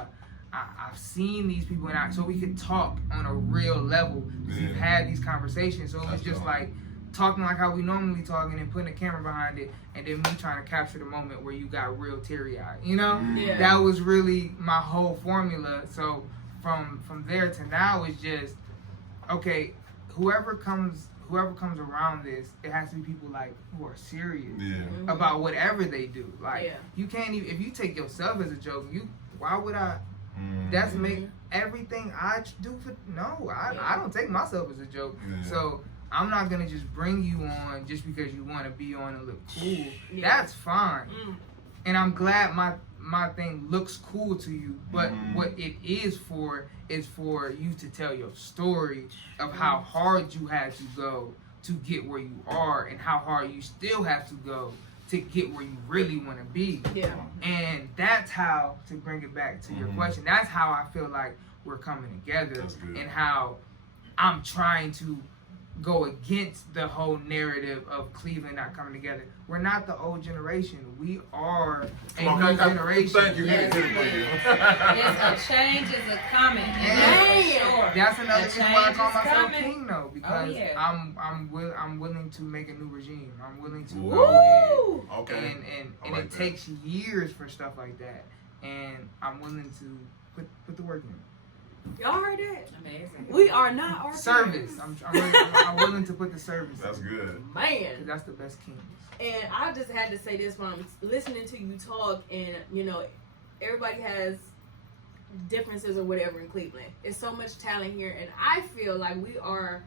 I've seen these people, so we could talk on a real level. We've had these conversations, so it was just like talking like how we normally talk, and then putting a camera behind it, and then me trying to capture the moment where you got real teary-eyed. You know, that was really my whole formula. So from there to now, it's just okay. Whoever comes around this, it has to be people like who are serious about whatever they do. Like you can't even, if you take yourself as a joke, why would I? That's make everything I do for I don't take myself as a joke. So I'm not gonna just bring you on just because you want to be on and look cool. That's fine, and I'm glad my thing looks cool to you. But what it is for you to tell your story of how hard you had to go to get where you are, and how hard you still have to go to get where you really want to be. And that's how, to bring it back to your question, that's how I feel like we're coming together, and how I'm trying to go against the whole narrative of Cleveland not coming together. We're not the old generation. We are a new generation. Thank you. Yes, it's a change is a coming. That's another reason why I call myself coming. King, though, because I'm willing to make a new regime. I'm willing to go in, and it takes years for stuff like that, and I'm willing to put the work in. Y'all heard that? Amazing. We are not our service. I'm willing to put the service. That's good, man. Because that's the best kings. And I just had to say this when I'm listening to you talk, and you know, everybody has differences or whatever in Cleveland. It's so much talent here, and I feel like we are,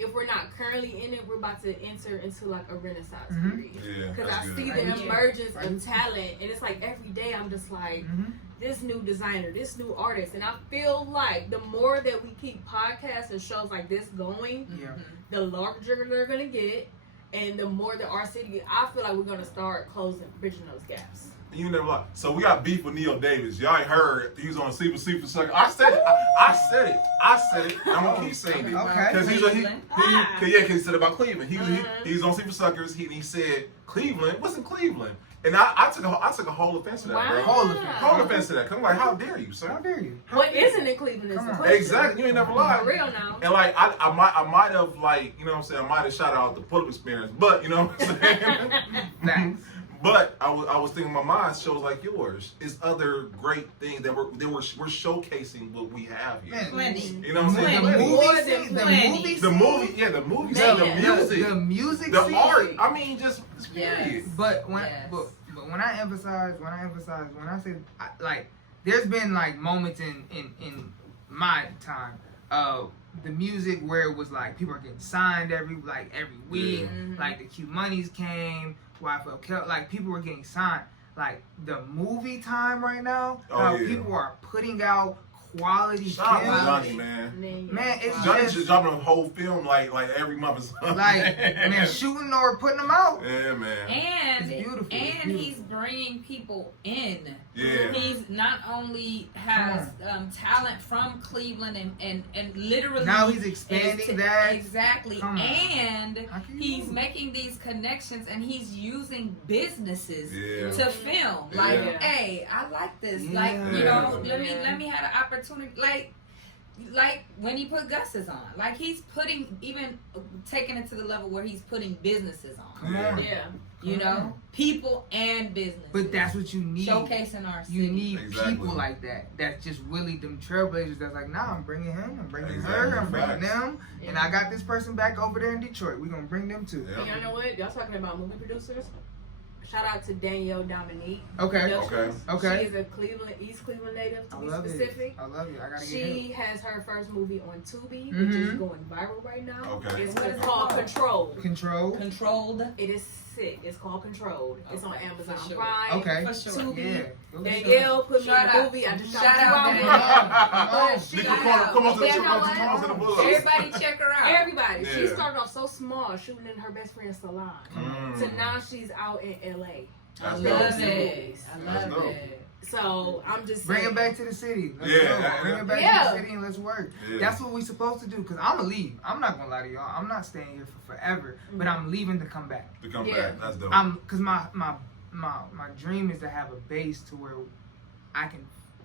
if we're not currently in it, we're about to enter into like a renaissance period. Because I see the emergence of talent, and it's like every day I'm just like, this new designer, this new artist, and I feel like the more that we keep podcasts and shows like this going, the larger they're gonna get, and the more that our city, I feel like we're gonna start bridging those gaps. You never lie. So we got beef with Neil Davis. Y'all ain't heard he was on Sleeper Sucker. I said it. I'm gonna keep saying it. Okay. Because he said about Cleveland. He was on Sleeper Suckers. He said Cleveland. What's in Cleveland? And I took a whole offense to that, Wow. bro. Whole offense to that. Cause I'm like, how dare you, sir? How dare you? What isn't in Cleveland is Come the on. question. Exactly. You ain't never lied. For real now. And like I might have like, you know what I'm saying, I might have shot out the public experience, but you know what I'm saying? Thanks. But I was thinking in my mind, shows like yours is other great things that we're showcasing what we have here. Man, Plenty. You know what I'm saying? The Plenty. movie More than scene, the plenty. movie The scene, movie, yeah, the movie, Man. the music, the music, the scene. art. I mean, just Yes. period. But when Yes. but when I say like, there's been like moments in my time of the music where it was like people are getting signed every week, Mhm. like the Q Monies came, YFL Kel, like people were getting signed. Like the movie time right now, Oh, how yeah. people are putting out quality Shout out to films. Johnny, man. Man, it's Johnny's just just dropping a whole film like every month or something. like man shooting or putting them out. Yeah, man. And It's beautiful. It's and beautiful. he's bringing people in. Yeah. He's not only has talent from Cleveland and literally Now he's expanding that. exactly, Come on. and How can you he's move? making these connections and he's using businesses Yeah. to film. Like, Yeah. hey, I like this. Yeah. Like, you know, Yeah. let me have an opportunity. Like when he put Gus's on, like he's putting even taking it to the level where he's putting businesses on. Come Yeah. on. Yeah. You know, people and business. But that's what you need. Showcasing our city. You need Exactly. people like that. That's just really them trailblazers. That's like, nah, I'm bringing him. I'm bringing Exactly. her. I'm bringing Facts. them. And Yeah. I got this person back over there in Detroit. We're gonna bring them too. Yeah. And y'all know what? Y'all talking about movie producers? Shout out to Danielle Dominique. Okay. Okay. Okay. She is a East Cleveland native, to I be love specific. it. I love it. I gotta get him. She has her first movie on Tubi, which is Mhm. going viral right now. Okay. It's What is it called called? Control. Control. Controlled. It is sick. It's called Controlled. It's on Okay, Amazon for sure. Prime. Okay. For sure. Tubi. Yeah. Go get Danielle put me Shout in the out. movie. I just Shout shot you out, out. Danielle. But she Nigga, come on to the Yeah, come you know what? on to the buzz. Everybody check her out. Everybody. She Yeah. started off so small, shooting in her best friend's salon. Mm. So now she's out in LA. I That's love dope. it. I That's love dope. it. So I'm just Bring saying. it back to the city. Let's Yeah, go. yeah, Bring yeah. it back Yeah. to the city and let's work. Yeah. That's what we're supposed to do. Cause I'm gonna leave. I'm not gonna lie to y'all. I'm not staying here for forever. But I'm leaving to come back. To come Yeah. back. That's dope. Cause my dream is to have a base to where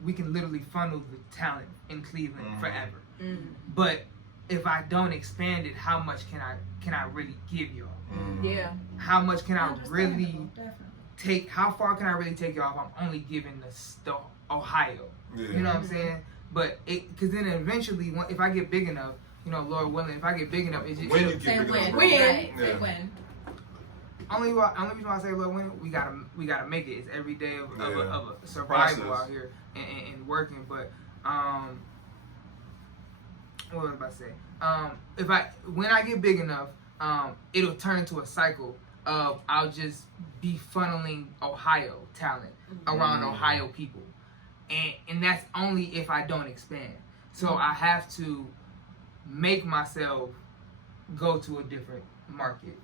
we can literally funnel the talent in Cleveland Mhm. forever. Mm. But if I don't expand it, how much can I really give y'all? Mm. Yeah. How much can I really Understandable, definitely. take? How far can I really take y'all if I'm only giving the Ohio? Yeah. You know what I'm saying? But because then eventually, if I get big enough, you know, Lord willing, if I get big enough, it's just When you it'll- get big enough, Win. bro. Right. Yeah. Win. only reason why I say Lord willing, we gotta make it. It's every day of a survival Process. out here and working. But what was I about to say? When I get big enough, it'll turn into a cycle of I'll just be funneling Ohio talent around Mm. Ohio people, and that's only if I don't expand. So I have to make myself go to a different market,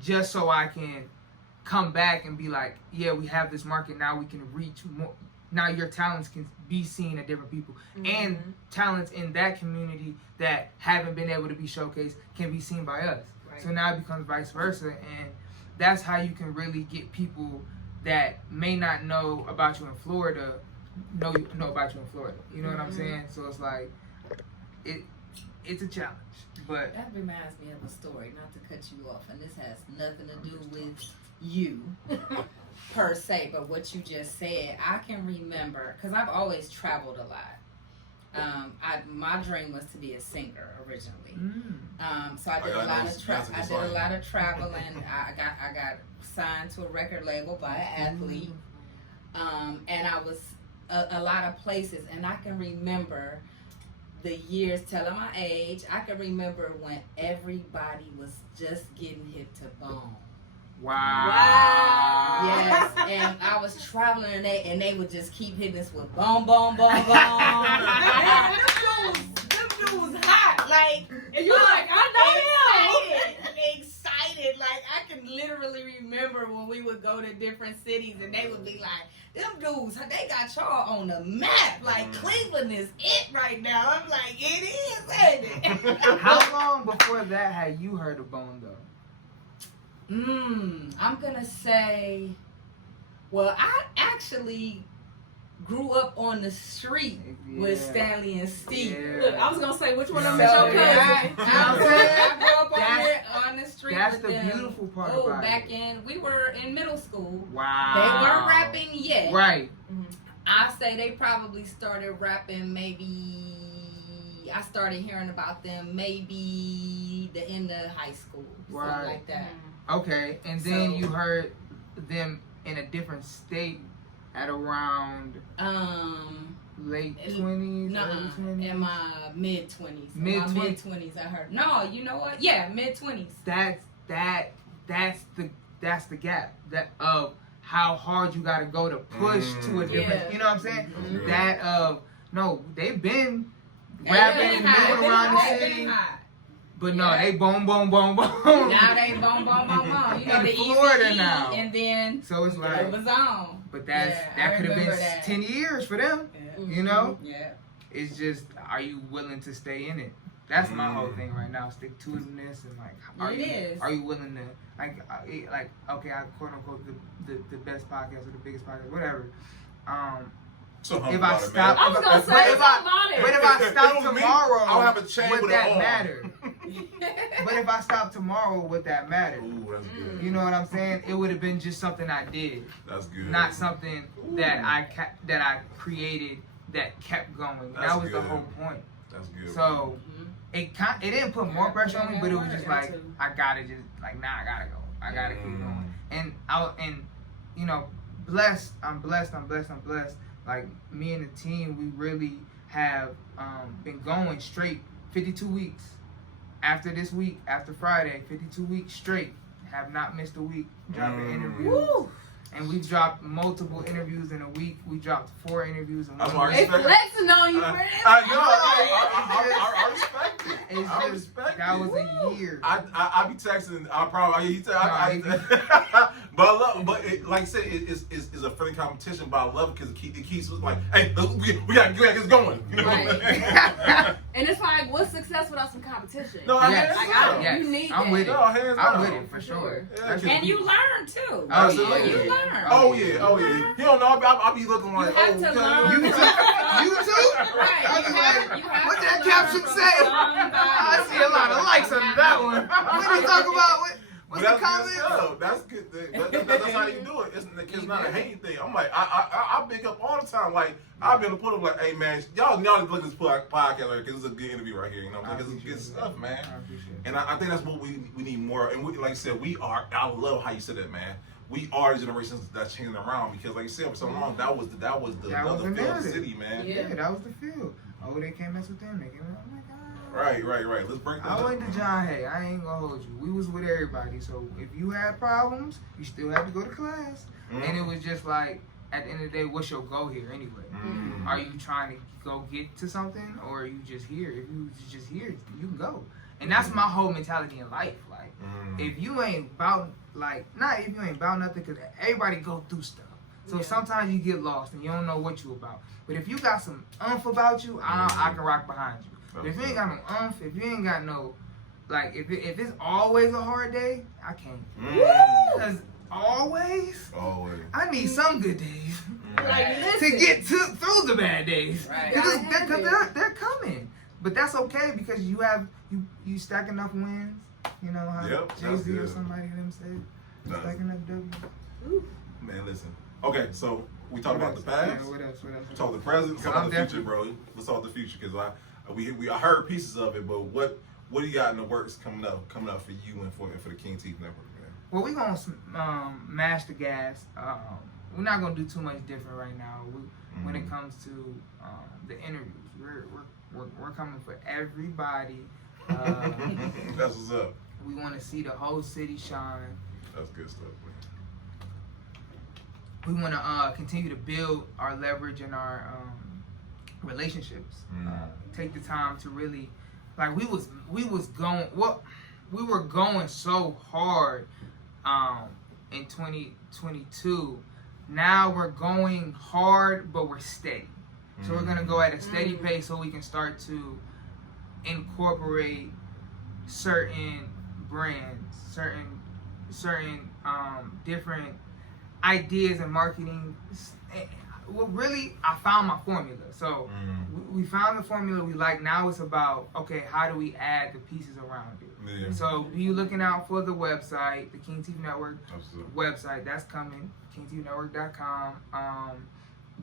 just so I can come back and be like, yeah, we have this market now. We can reach more. Now your talents can be seen at different people, and talents in that community that haven't been able to be showcased can be seen by us. Right. So now it becomes vice versa, and that's how you can really get people that may not know about you in Florida know about you in Florida. You know what I'm saying? So it's like it's a challenge, but That reminds me of a story, not to cut you off, and this has nothing to do with you per se, but what you just said. I can remember, because I've always traveled a lot. My dream was to be a singer originally. So I did a lot of traveling. I got signed to a record label by an athlete, and I was a lot of places. And I can remember the years, telling my age. I can remember when everybody was just getting hit to bone. wow. Yes, and I was traveling and they would just keep hitting us with boom, boom, boom, boom. Them dudes hot, like, And you're like, I know him. excited. Like, I can literally remember when we would go to different cities and they would be like, them dudes, they got y'all on the map. Like, Cleveland is it right now. I'm like, it is, ain't it? How long before that had you heard of Bone though? I'm gonna say Well, I actually grew up on the street with Stanley and Steve. Yeah. Look, I was gonna say which one of So, them is your yeah. cousin. I grew up on the street That's with the them. beautiful part Oh, about back it. in, we were in middle school. Wow. They weren't rapping yet. Right. I say they probably started rapping maybe, I started hearing about them maybe the end of high school. Right. Something like that. Okay, and then So- you heard them in a different state at around late 20s, early 20s? In my mid-20s. Mid-20s? Mid-20s, I heard. No, you know what? Yeah, mid-20s. That's the gap that of how hard you got to go to push to a different. Yeah. You know what I'm saying? Mhm. That no, they've been They rapping been and high. moving around the They city, been high. but no, Yeah. they boom. Now they boom. You know, In the Florida ECE, now. and then So it's like, it was on. but Yeah, I that could have been remember that. 10 years for them. Yeah. You know, Yeah. it's just, are you willing to stay in it? That's my whole thing right now. Stick to itiveness and like, are you willing to like okay, I quote unquote the best podcast or the biggest podcast, whatever. So If I stop, I was gonna say but if I If stop it was me, tomorrow, I'll have a chain would with that it on. matter? But if I stop tomorrow, would that matter? Ooh, that's good. You know what I'm saying? It would have been just something I did, That's good. not something that I created that kept going. That's that was the good. whole point. That's good. So it didn't put more pressure on me, but it was just like too. I gotta just like I gotta go. I gotta keep going. And you know, I'm blessed. Like me and the team, we really have been going straight 52 weeks. After this week, after Friday, 52 weeks straight. Have not missed a week dropping interviews. Woo. And we've dropped multiple interviews in a week. We dropped 4 interviews in That's 1 why I week. They flexing on you, man. I respect it. It's I just, respect that it. was a year. I be texting. I probably but I love. But like I said, it's a friendly competition. But I love it because it keeps like, hey, we got to get going. You know? Right. And it's like, what's success without some competition? No, Yes. You need I'm that. with it. No, hands I'm down. with it for sure. Yeah, That's And just- you learn too. Oh, Absolutely. You learn. Oh yeah. You don't know. I'll be looking like, You have to learn. You too? Right. You have What to that learn caption from say? somebody. I see a lot of likes under that one. What do you talk about? What's the But that's comment? good stuff. That's good. That's how you do it. It's not a hating thing. I'm like, I big up all the time. Like, I've been to put up like, hey man, y'all look at this podcast because it's a good interview right here. You know, because it's good stuff, man. I appreciate it. And I think that's what we need more. And like I said, I love how you said that, man. We are the generations that's changing around because, like you said, for so long that was the feel of the narrative. city, man. Yeah, that was the feel. Oh, they can't mess with them. They can't. Oh my God. Right. Let's break that I up. went to John Hay. I ain't gonna hold you. We was with everybody. So if you had problems, you still had to go to class. And it was just like, at the end of the day, what's your goal here anyway? Are you trying to go get to something, or are you just here? If you just here, you can go. And that's my whole mentality in life. Like, if you ain't about if you ain't about nothing, because everybody go through stuff. So sometimes you get lost and you don't know what you about. But if you got some umph about you, I can rock behind you. But if you ain't got no umph, if you ain't got no, like, if it's always a hard day, I can't. Because always, I need some good days Like, to listen. get through the bad days. Right. Because they're coming. But that's okay because you stack enough wins. You know how Yep, Jay-Z that's or good. somebody of them said, Nice. stack enough W's. Man, listen. Okay, so we talked about the past. Yeah, what else? We talked the present. Let's talk I'm about the future, bro. Let's talk the future because I heard pieces of it, but what do you got in the works coming up for you and for the King Tif Network, man? Well, we're gonna mash the gas. We're not gonna do too much different right now. When it comes to the interviews, we're coming for everybody. That's what's up. We want to see the whole city shine. That's good stuff, man. We want to continue to build our leverage and our relationships. Take the time to really, like, we were going so hard in 2022. Now we're going hard, but we're steady. So we're gonna go at a steady pace so we can start to incorporate certain brands, certain different ideas and marketing. Well, really, I found my formula. So we found the formula we like. Now it's about, okay, how do we add the pieces around it? Yeah. So be looking out for the website, the King Tif Network website. That's coming, kingtifnetwork.com.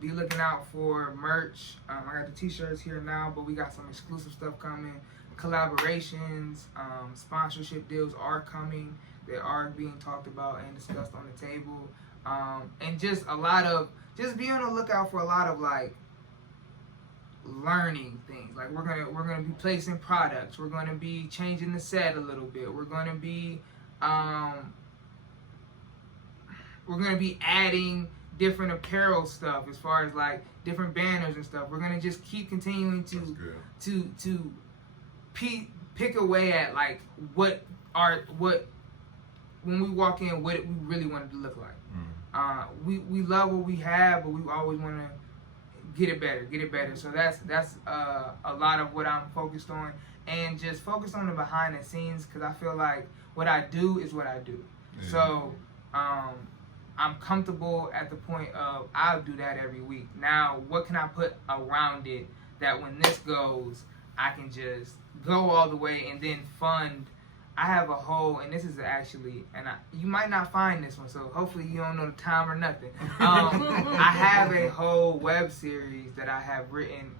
Be looking out for merch. I got the t-shirts here now, but we got some exclusive stuff coming. Collaborations, sponsorship deals are coming. They are being talked about and discussed on the table. And just a lot of, just be on the lookout for a lot of like learning things. Like we're gonna be placing products. We're gonna be changing the set a little bit. We're gonna be adding different apparel stuff as far as like different banners and stuff. We're gonna just keep continuing to pick away at like what when we walk in, what we really want it to look like. We love what we have, but we always want to get it better. So that's a lot of what I'm focused on, and just focus on the behind the scenes, because I feel like what I do is what I do. Yeah. So I'm comfortable at the point of I'll do that every week. Now, what can I put around it that when this goes, I can just go all the way and then fund. I have a whole, and this is actually, and you might not find this one, so hopefully you don't know the time or nothing. I have a whole web series that I have written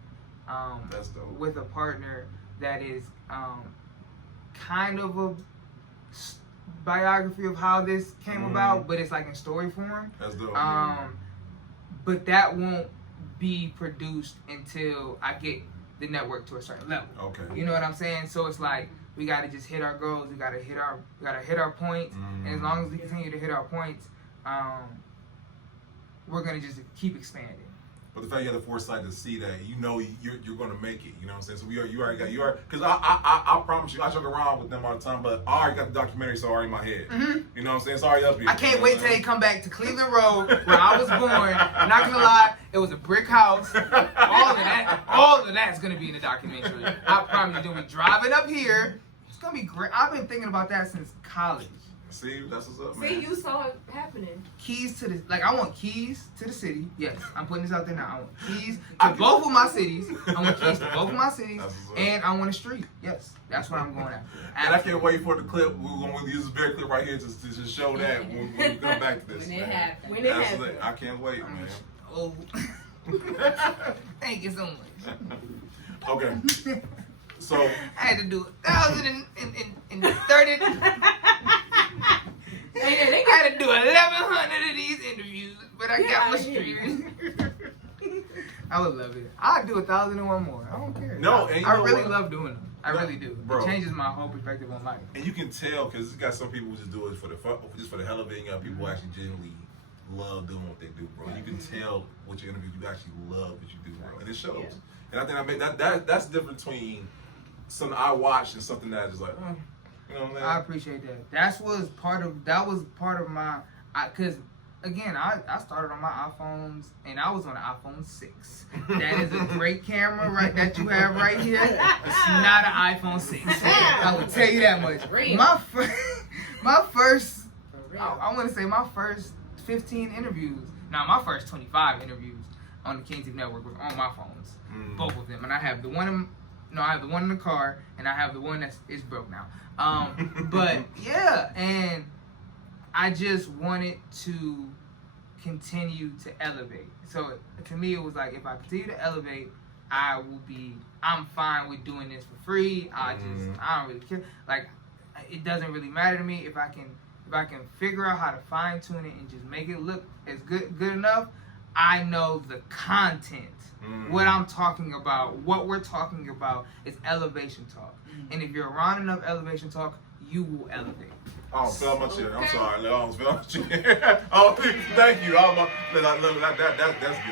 with a partner that is kind of a biography of how this came about, but it's like in story form. That's dope. But that won't be produced until I get the network to a certain level. Okay. You know what I'm saying? So it's like, we gotta just hit our goals. We gotta hit our points. And as long as we continue to hit our points, we're gonna just keep expanding. But the fact you have the foresight to see that, you know, you're gonna make it. You know what I'm saying? So you already because I promise you, I joke around with them all the time, but I already got the documentary, so already in my head. You know what I'm saying? It's already up here. I can't wait till they come back to Cleveland Road where I was born. I'm not gonna lie, it was a brick house. All of that's gonna be in the documentary. I promise you. Then we driving up here. It's gonna be great. I've been thinking about that since college. See, that's what's up, man. See, you saw it happening. Keys to the, like, I want keys to the city. Yes, I'm putting this out there now. I want keys to both of my cities. I want keys to both of my cities, and I want a street. Yes, that's what I'm going after. And I can't wait for the clip. We're going to use this very clip right here to just show that when we come back to this. When it happens. When it happens. I can't wait, man. Oh, thank you so much. Okay. So I had to do 1,030. I had to do 1,100 of these interviews, but I got my street. I would love it. I'd do 1,001 more. I don't care. No, I really love doing them. I really do. Bro. It changes my whole perspective on life. And you can tell, because it's got some people who just do it for the hell of it. You got people who actually genuinely love doing what they do, bro. You can tell what your interview, you actually love what you do, bro, and it shows. Yeah. And I think that's the difference between something I watch and something that is like, you know what I mean? I appreciate that. That was part of my, because again, I started on my iPhones, and I was on the iPhone 6. That is a great camera that you have right here. It's not an iPhone 6. I will tell you that much. My first, I want to say my first 15 interviews. Now my first 25 interviews on the King Tif Network was on my phones, both of them, and I have the one in the car, and I have the one is broke now. But yeah, and I just wanted to continue to elevate. So to me, it was like, if I continue to elevate, I'm fine with doing this for free. I don't really care. Like, it doesn't really matter to me if I can figure out how to fine tune it and just make it look as good enough. I know the content. What I'm talking about, what we're talking about, is elevation talk. And if you're around enough elevation talk, you will elevate. Oh, fell my chair. I'm sorry. I almost fell my chair. Oh, thank you. That's good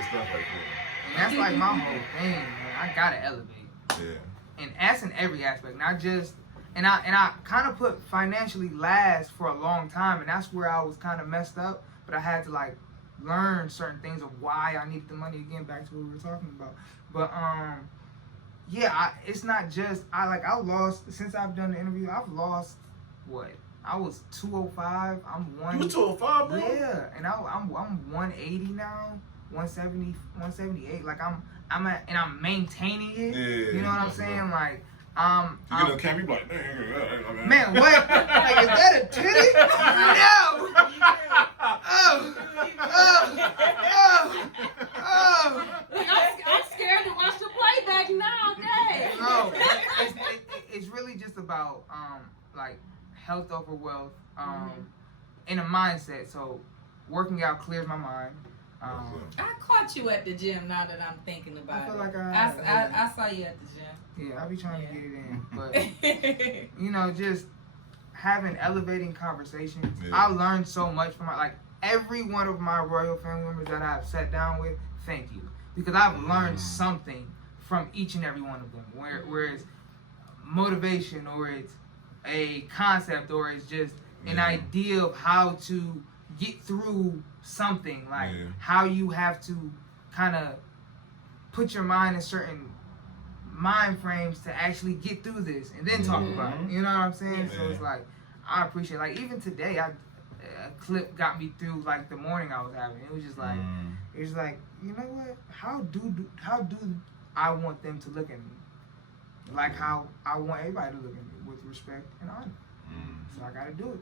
stuff right there. And that's like my whole thing, man. I gotta elevate. Yeah. And that's in every aspect, not just. And I kind of put financially last for a long time, and that's where I was kind of messed up. But I had to like learn certain things of why I needed the money, again, back to what we were talking about. But yeah, it's not just I lost, since I've done the interview, I've lost what, I was 205. I'm one. You 205, bro? Yeah, and I'm 180 now, 170, 178. Like I'm maintaining it. Yeah, you know what I'm saying? Like you get on the camera, you be like, man, what? Like, is that a titty? No. I'm scared to watch the playback now, dang. No, it's really just about like health over wealth, in a mindset. So working out clears my mind. I caught you at the gym now that I'm thinking about I feel it. like I saw you at the gym. Yeah, I be trying to get it in, but you know, just having elevating conversations. Yeah. I learned so much from every one of my royal family members that I've sat down with. Thank you, because I've learned something from each and every one of them. Where it's motivation, or it's a concept, or it's just an idea of how to get through something, like how you have to kind of put your mind in certain mind frames to actually get through this and then talk about it. You know what I'm saying? So it's like, I appreciate, like, even today, a clip got me through like the morning I was having. It was just like, it was like, you know what? How do I want them to look at me? Like how I want everybody to look at me, with respect and honor. So I gotta do it.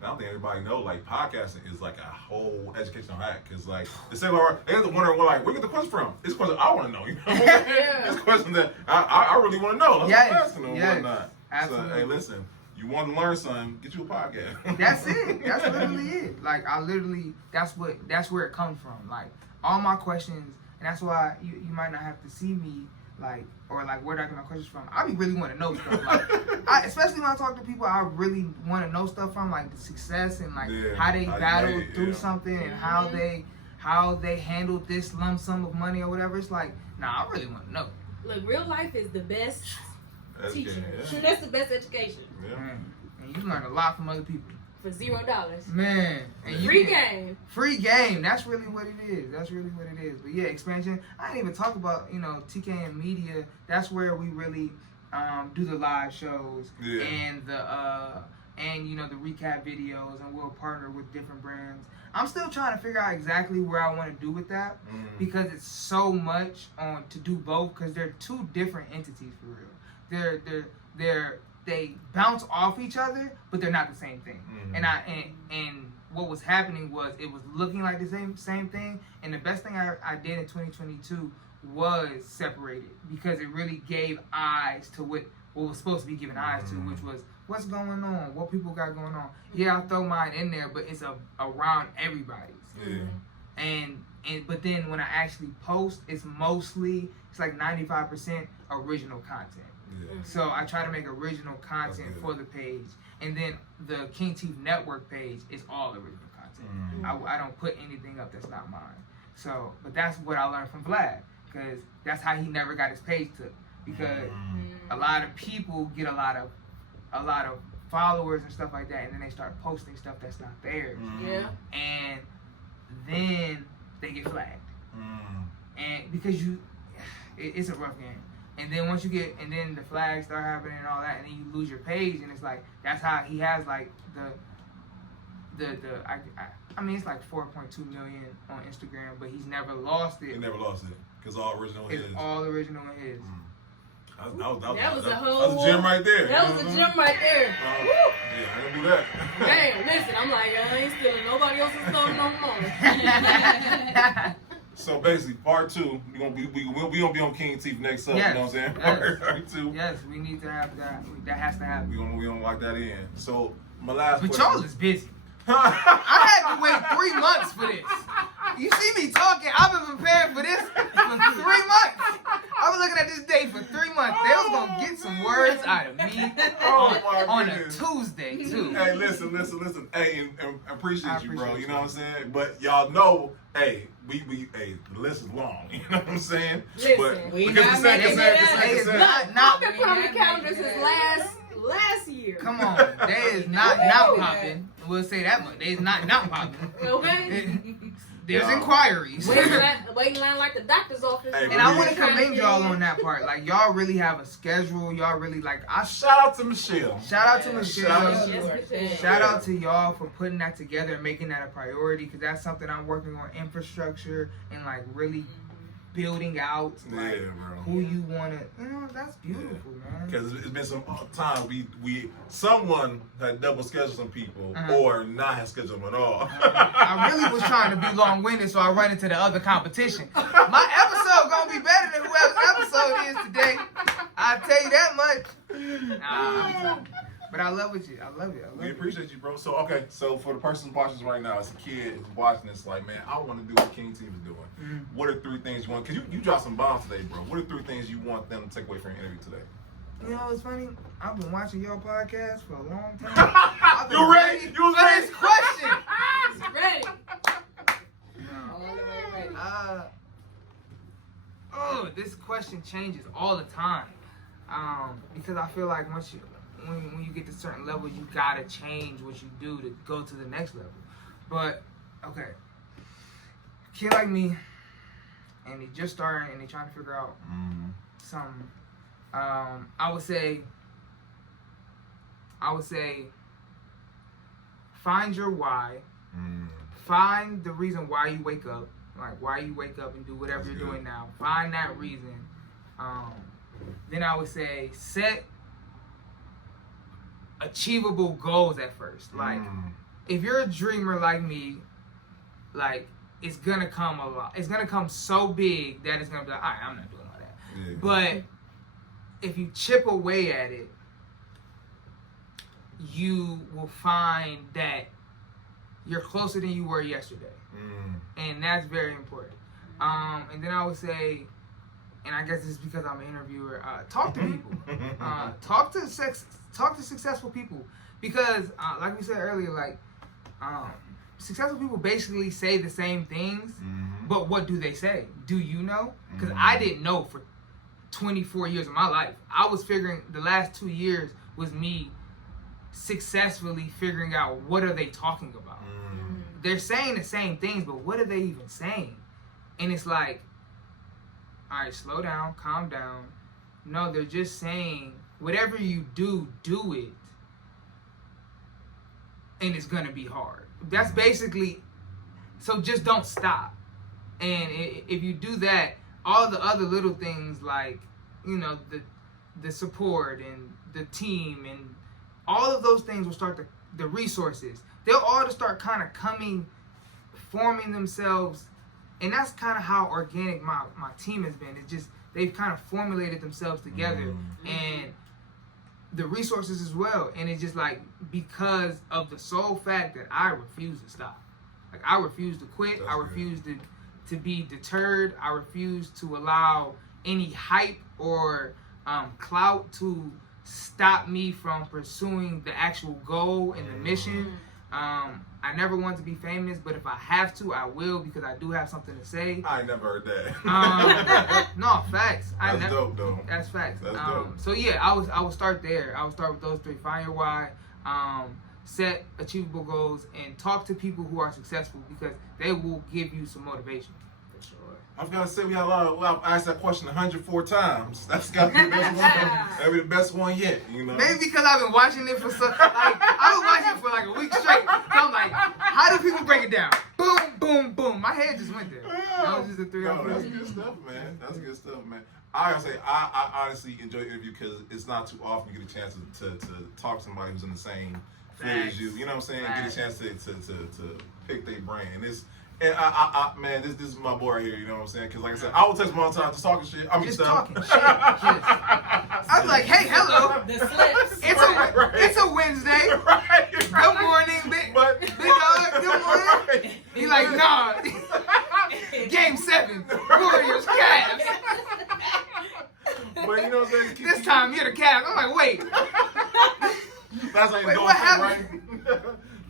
I don't think everybody know, like, podcasting is like a whole educational hack. Cause like they say, Laura, they have to wonder, well, like, where you get the question from? It's a question I want to know. You know what I'm saying? It's a question that I really want to know. That's what I'm asking them and whatnot. Absolutely. So, hey, listen, you want to learn something? Get you a podcast. That's it. That's literally it. Like, that's where it comes from. Like, all my questions, and that's why you might not have to see me, like, or like, where do I get my questions from? I be really want to know stuff. Like, especially when I talk to people, I really want to know stuff from, like, the success and like how they battled through something and how they handled this lump sum of money or whatever. It's like, nah, I really want to know. Look, real life is the best teacher. Yeah. That's the best education. Yeah. Man, and you learn a lot from other people. For $0. Man. And Free game. Free game. That's really what it is. That's really what it is. But yeah, expansion. I didn't even talk about, TKM Media. That's where we really do the live shows and the recap videos, and we'll partner with different brands. I'm still trying to figure out exactly where I want to do with that because it's so much to do both, because they're two different entities for real. They bounce off each other, but they're not the same thing. And what was happening was it was looking like the same thing. And the best thing I did in 2022 was separate it, because it really gave eyes to what was supposed to be given eyes to, which was what's going on, what people got going on. Yeah, I'll throw mine in there, but it's around everybody's. And but then when I actually post, it's like 95% original content. So I try to make original content for the page, and then the King Tif Network page is all original content. I don't put anything up that's not mine. So, but that's what I learned from Vlad, because that's how he never got his page took, because a lot of people get a lot of followers and stuff like that, and then they start posting stuff that's not theirs. And then they get flagged, and because it's a rough game. And then once you get, and then the flags start happening and all that, and then you lose your page, and it's like, that's how he has like I mean, it's like 4.2 million on Instagram, but he's never lost it. He never lost it, because all original his. It's all original his. That was a gym right there. That was a gym right there. Yeah, I didn't do that. Damn, listen, I'm like, I ain't stealing nobody else's stuff no more. So basically, part 2, we'll be on King Tif next up. Yes. You know what I'm saying? Yes. Part 2. Yes, we need to have that. That has to happen. We gonna lock that in. So my last But question. y'all is busy. I had to wait 3 months for this. You see me talking, I've been preparing for this for 3 months. I was looking at this day for 3 months. They was gonna get some words out of me on a Tuesday too. Hey, listen. Hey, and appreciate you, bro. You know what I'm saying? But y'all know, hey, we the list is long. You know what I'm saying? Listen, but we because not making I've been on the calendar since last year. Come on, they is not popping. We'll say that much. They is not popping. Okay. there's inquiries. Waiting line like the doctor's office. Hey, And I want to commend y'all on that part. Like, y'all really have a schedule. Y'all really, like, shout out to Michelle. Shout out to Michelle. Yes, Shout out to y'all for putting that together and making that a priority, because that's something I'm working on, infrastructure and, like, really building out, like, who you want to, that's beautiful, man. Because it's been some times someone had double scheduled some people or not had scheduled them at all. I really was trying to be long-winded, so I run into the other competition. My episode gonna be better than whoever's episode is today. I'll tell you that much. But I love you. I love you. We appreciate you, bro. So for the person watching right now, as a kid watching this, like, man, I want to do what King Tif is doing. What are 3 things you want? Because you dropped some bombs today, bro. What are 3 things you want them to take away from your interview today? You know what's funny? I've been watching your podcast for a long time. You ready? You was ready? This question. Ready. This question changes all the time. Because I feel like when you get to a certain level, you gotta change what you do to go to the next level. But okay, kid like me, and they just starting and they trying to figure out something. I would say, find your why. Find the reason why you wake up, like why you wake up and do whatever you're doing now. Find that reason. Then I would say set achievable goals at first. Like, if you're a dreamer like me, like, it's gonna come a lot. It's gonna come so big that it's gonna be like, all right, I'm not doing all that. Yeah. But if you chip away at it, you will find that you're closer than you were yesterday. And that's very important. And then I would say, and I guess it's because I'm an interviewer, talk to people. Talk to successful people. Because, like we said earlier, like, successful people basically say the same things, but what do they say? Do you know? Because I didn't know for 24 years of my life. I was figuring, the last 2 years was me successfully figuring out what are they talking about. They're saying the same things, but what are they even saying? And it's like, all right, slow down, calm down. No, they're just saying, whatever you do, do it. And it's going to be hard. That's basically, so just don't stop. And if you do that, all the other little things like, you know, the support and the team and all of those things will start the resources. They'll all just start kind of forming themselves. And that's kind of how organic my team has been. It's just, they've kind of formulated themselves together. And the resources as well. And it's just like, because of the sole fact that I refuse to stop. Like, I refuse to quit. I refuse to be deterred. I refuse to allow any hype or clout to stop me from pursuing the actual goal and the mission. I never want to be famous, but if I have to, I will, because I do have something to say. I ain't never heard that. No, facts. That's dope, though. That's facts. That's dope. So yeah, I would start there. I would start with those 3. Find your why, set achievable goals, and talk to people who are successful, because they will give you some motivation. For sure. I've got to say, we had I've asked that question 104 times. That's got to be the best one. That'll be the best one yet, you know? Maybe because I've been watching it for I've been watching it for like a week straight. So I'm like, how do people break it down? Boom, boom, boom. My head just went there. That was just a 3 No, that's good stuff, man. That's good stuff, man. I gotta say, I honestly enjoy the interview because it's not too often you get a chance to talk to somebody who's in the same field as you. You know what I'm saying? Get a chance to pick their brain. And I man, this is my boy right here. You know what I'm saying? Because like I said, I will text him all the time just talking shit. I mean, just stuff. talking shit. I was like, hey, hello. The slips. It's a Wednesday. Right. Good morning, big dog. Good morning. Right. He like, nah. Game 7. Warriors, Cavs. But you know what I'm saying? This time you're the Cavs. I'm like, wait. That's like what happened? Right?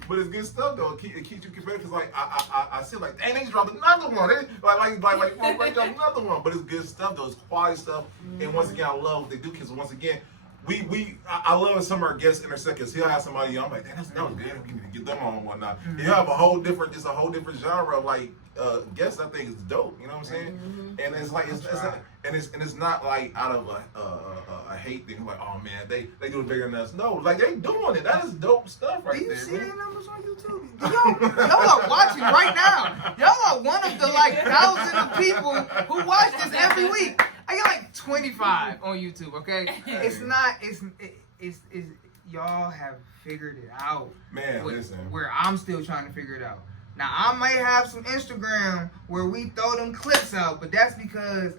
But it's good stuff though. It keeps you competitive because like I see like, dang, they just dropped another one. They like drop another one. But it's good stuff though. It's quality stuff. And once again, I love what they do because once again, I love when some of our guests intersect because he'll have somebody. I'm like, dang, that was good. We need to get them on and whatnot. You have a whole different genre of like guests, I think is dope. You know what I'm saying? And it's like it's not like out of a hate thing. Like, oh man, they do it bigger than us. No, like they doing it. That is dope stuff right there. Do you see man. their numbers on YouTube? Y'all are watching right now. Y'all are one of the like thousands of people who watch this every week. I got like 25 on YouTube. Okay, it's not. It's y'all have figured it out. Man, listen. Where I'm still trying to figure it out. Now I may have some Instagram where we throw them clips out, but that's because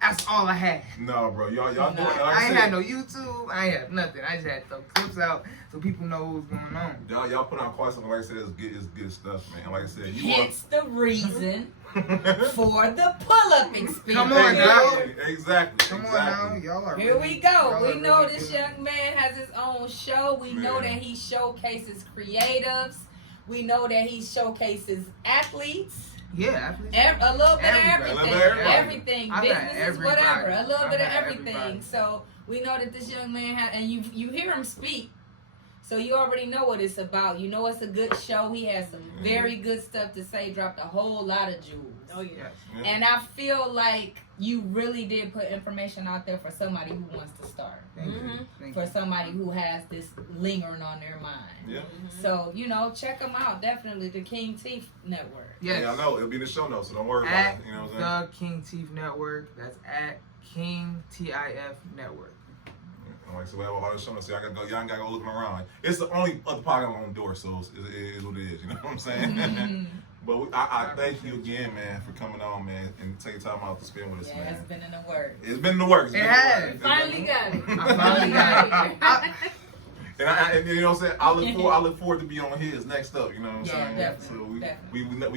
that's all I had. No, bro, y'all doing it. I ain't had no YouTube. I ain't had nothing. I just had to throw clips out so people know what's going on. Y'all put on quite something. Like I said, it's good stuff, man. Like I said, it's the reason for the pull-up experience. Come on, y'all. Exactly. Come on now, y'all are. Here really, we go. We really know this young man has his own show. We know Man. that he showcases creatives. We know that he showcases athletes. Yeah, A little bit of everything. Everything. I've got Businesses, everybody. whatever. A little bit of got everything. everybody. So we know that this young man has, and you hear him speak. So you already know what it's about. You know it's a good show. He has some very good stuff to say. Dropped a whole lot of jewels. Oh yeah. And I feel like you really did put information out there for somebody who wants to start. For somebody who has this lingering on their mind. Yeah. So, check them out. Definitely the King Tif Network. Yes. Yeah, I know. It'll be in the show notes, so don't worry about it. You know what I'm saying? The King Tif Network. That's at King TIF Network. Like, so we have all the show notes. So y'all ain't gotta go looking around. It's the only other podcast on the door, so it is what it is. You know what I'm saying? But I thank you again, man, for coming on, man, and taking time out to spend with us, man. It's been in the works. It's been in the works. It has. Finally got it. I finally got it. And you know what I'm saying? I look forward to be on his next up. You know what I'm saying? Definitely,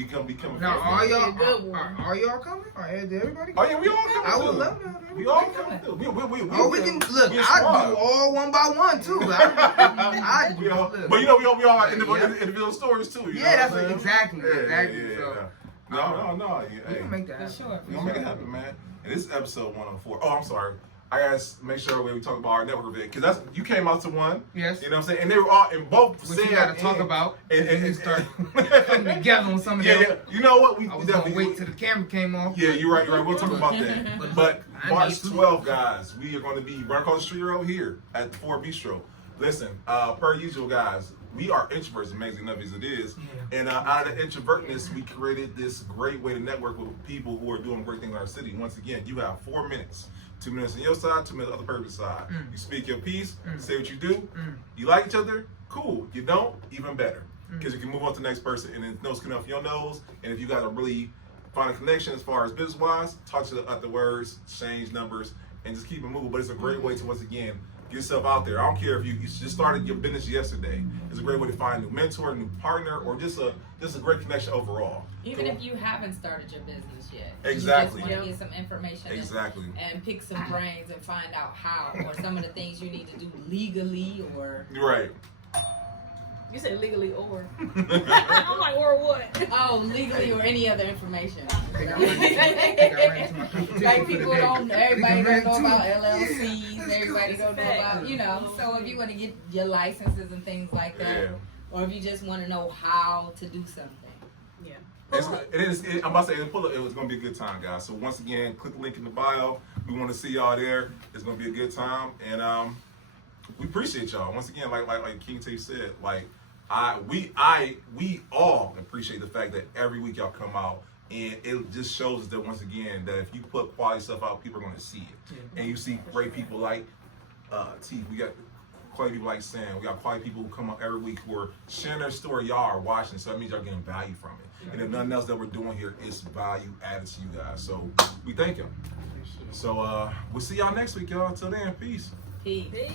So we coming. Now, fast, are man. y'all are y'all coming? Is everybody? Oh yeah, we all coming. I would too. love that. We all coming through. We can look. we a I squad. do all one by one too. We all, but we all have individual stories too. You know that's what I'm saying? exactly. Yeah. So, No. we Hey, can make that happen. For sure. we gonna make it happen, man. And this is episode 104. Oh, I'm sorry. I gotta make sure when we talk about our network event, because you came out to one. Yes. You know what I'm saying? And they were all in both. Which we gotta talk about. And start putting together on some of them. Yeah. You know what? I was gonna wait till the camera came off. Yeah, you're right. We'll talk about that. But I March need to. 12th, guys, we are going to be right across the street over here at the 4 Bistro. Listen, per usual, guys, we are introverts, amazing enough as it is. Yeah. And out of the introvertness, we created this great way to network with people who are doing great things in our city. Once again, you have 4 minutes. 2 minutes on your side, 2 minutes on the other person's side. You speak your piece, say what you do. You like each other? Cool. You don't? Even better. Because you can move on to the next person and then nose can off your nose. And if you got to really find a connection as far as business-wise, talk to the words, exchange numbers, and just keep it moving. But it's a great way to, once again, get yourself out there. I don't care if you just started your business yesterday. It's a great way to find a new mentor, a new partner, or just a great connection overall. Even if you haven't started your business yet. Exactly. You just want to get some information Exactly. and pick some brains and find out how, or some of the things you need to do legally, or... You're right. You said legally or. I'm like, or what? Oh, legally or any other information. Like Like people don't, everybody don't know about LLCs, everybody don't know about, so if you want to get your licenses and things like that, or if you just want to know how to do something. I'm about to say, pull up. It was going to be a good time, guys. So once again, click the link in the bio. We want to see y'all there. It's going to be a good time, and we appreciate y'all. Once again, like King Tif said, we all appreciate the fact that every week y'all come out, and it just shows us that once again that if you put quality stuff out, people are going to see it. And you see great people like Tif. We got quality people like Sam. We got quality people who come out every week who are sharing their story. Y'all are watching, so that means y'all getting value from it. And if nothing else that we're doing here is value added to you guys. So we thank you. So we'll see y'all next week, y'all. Until then, peace. Peace. Peace.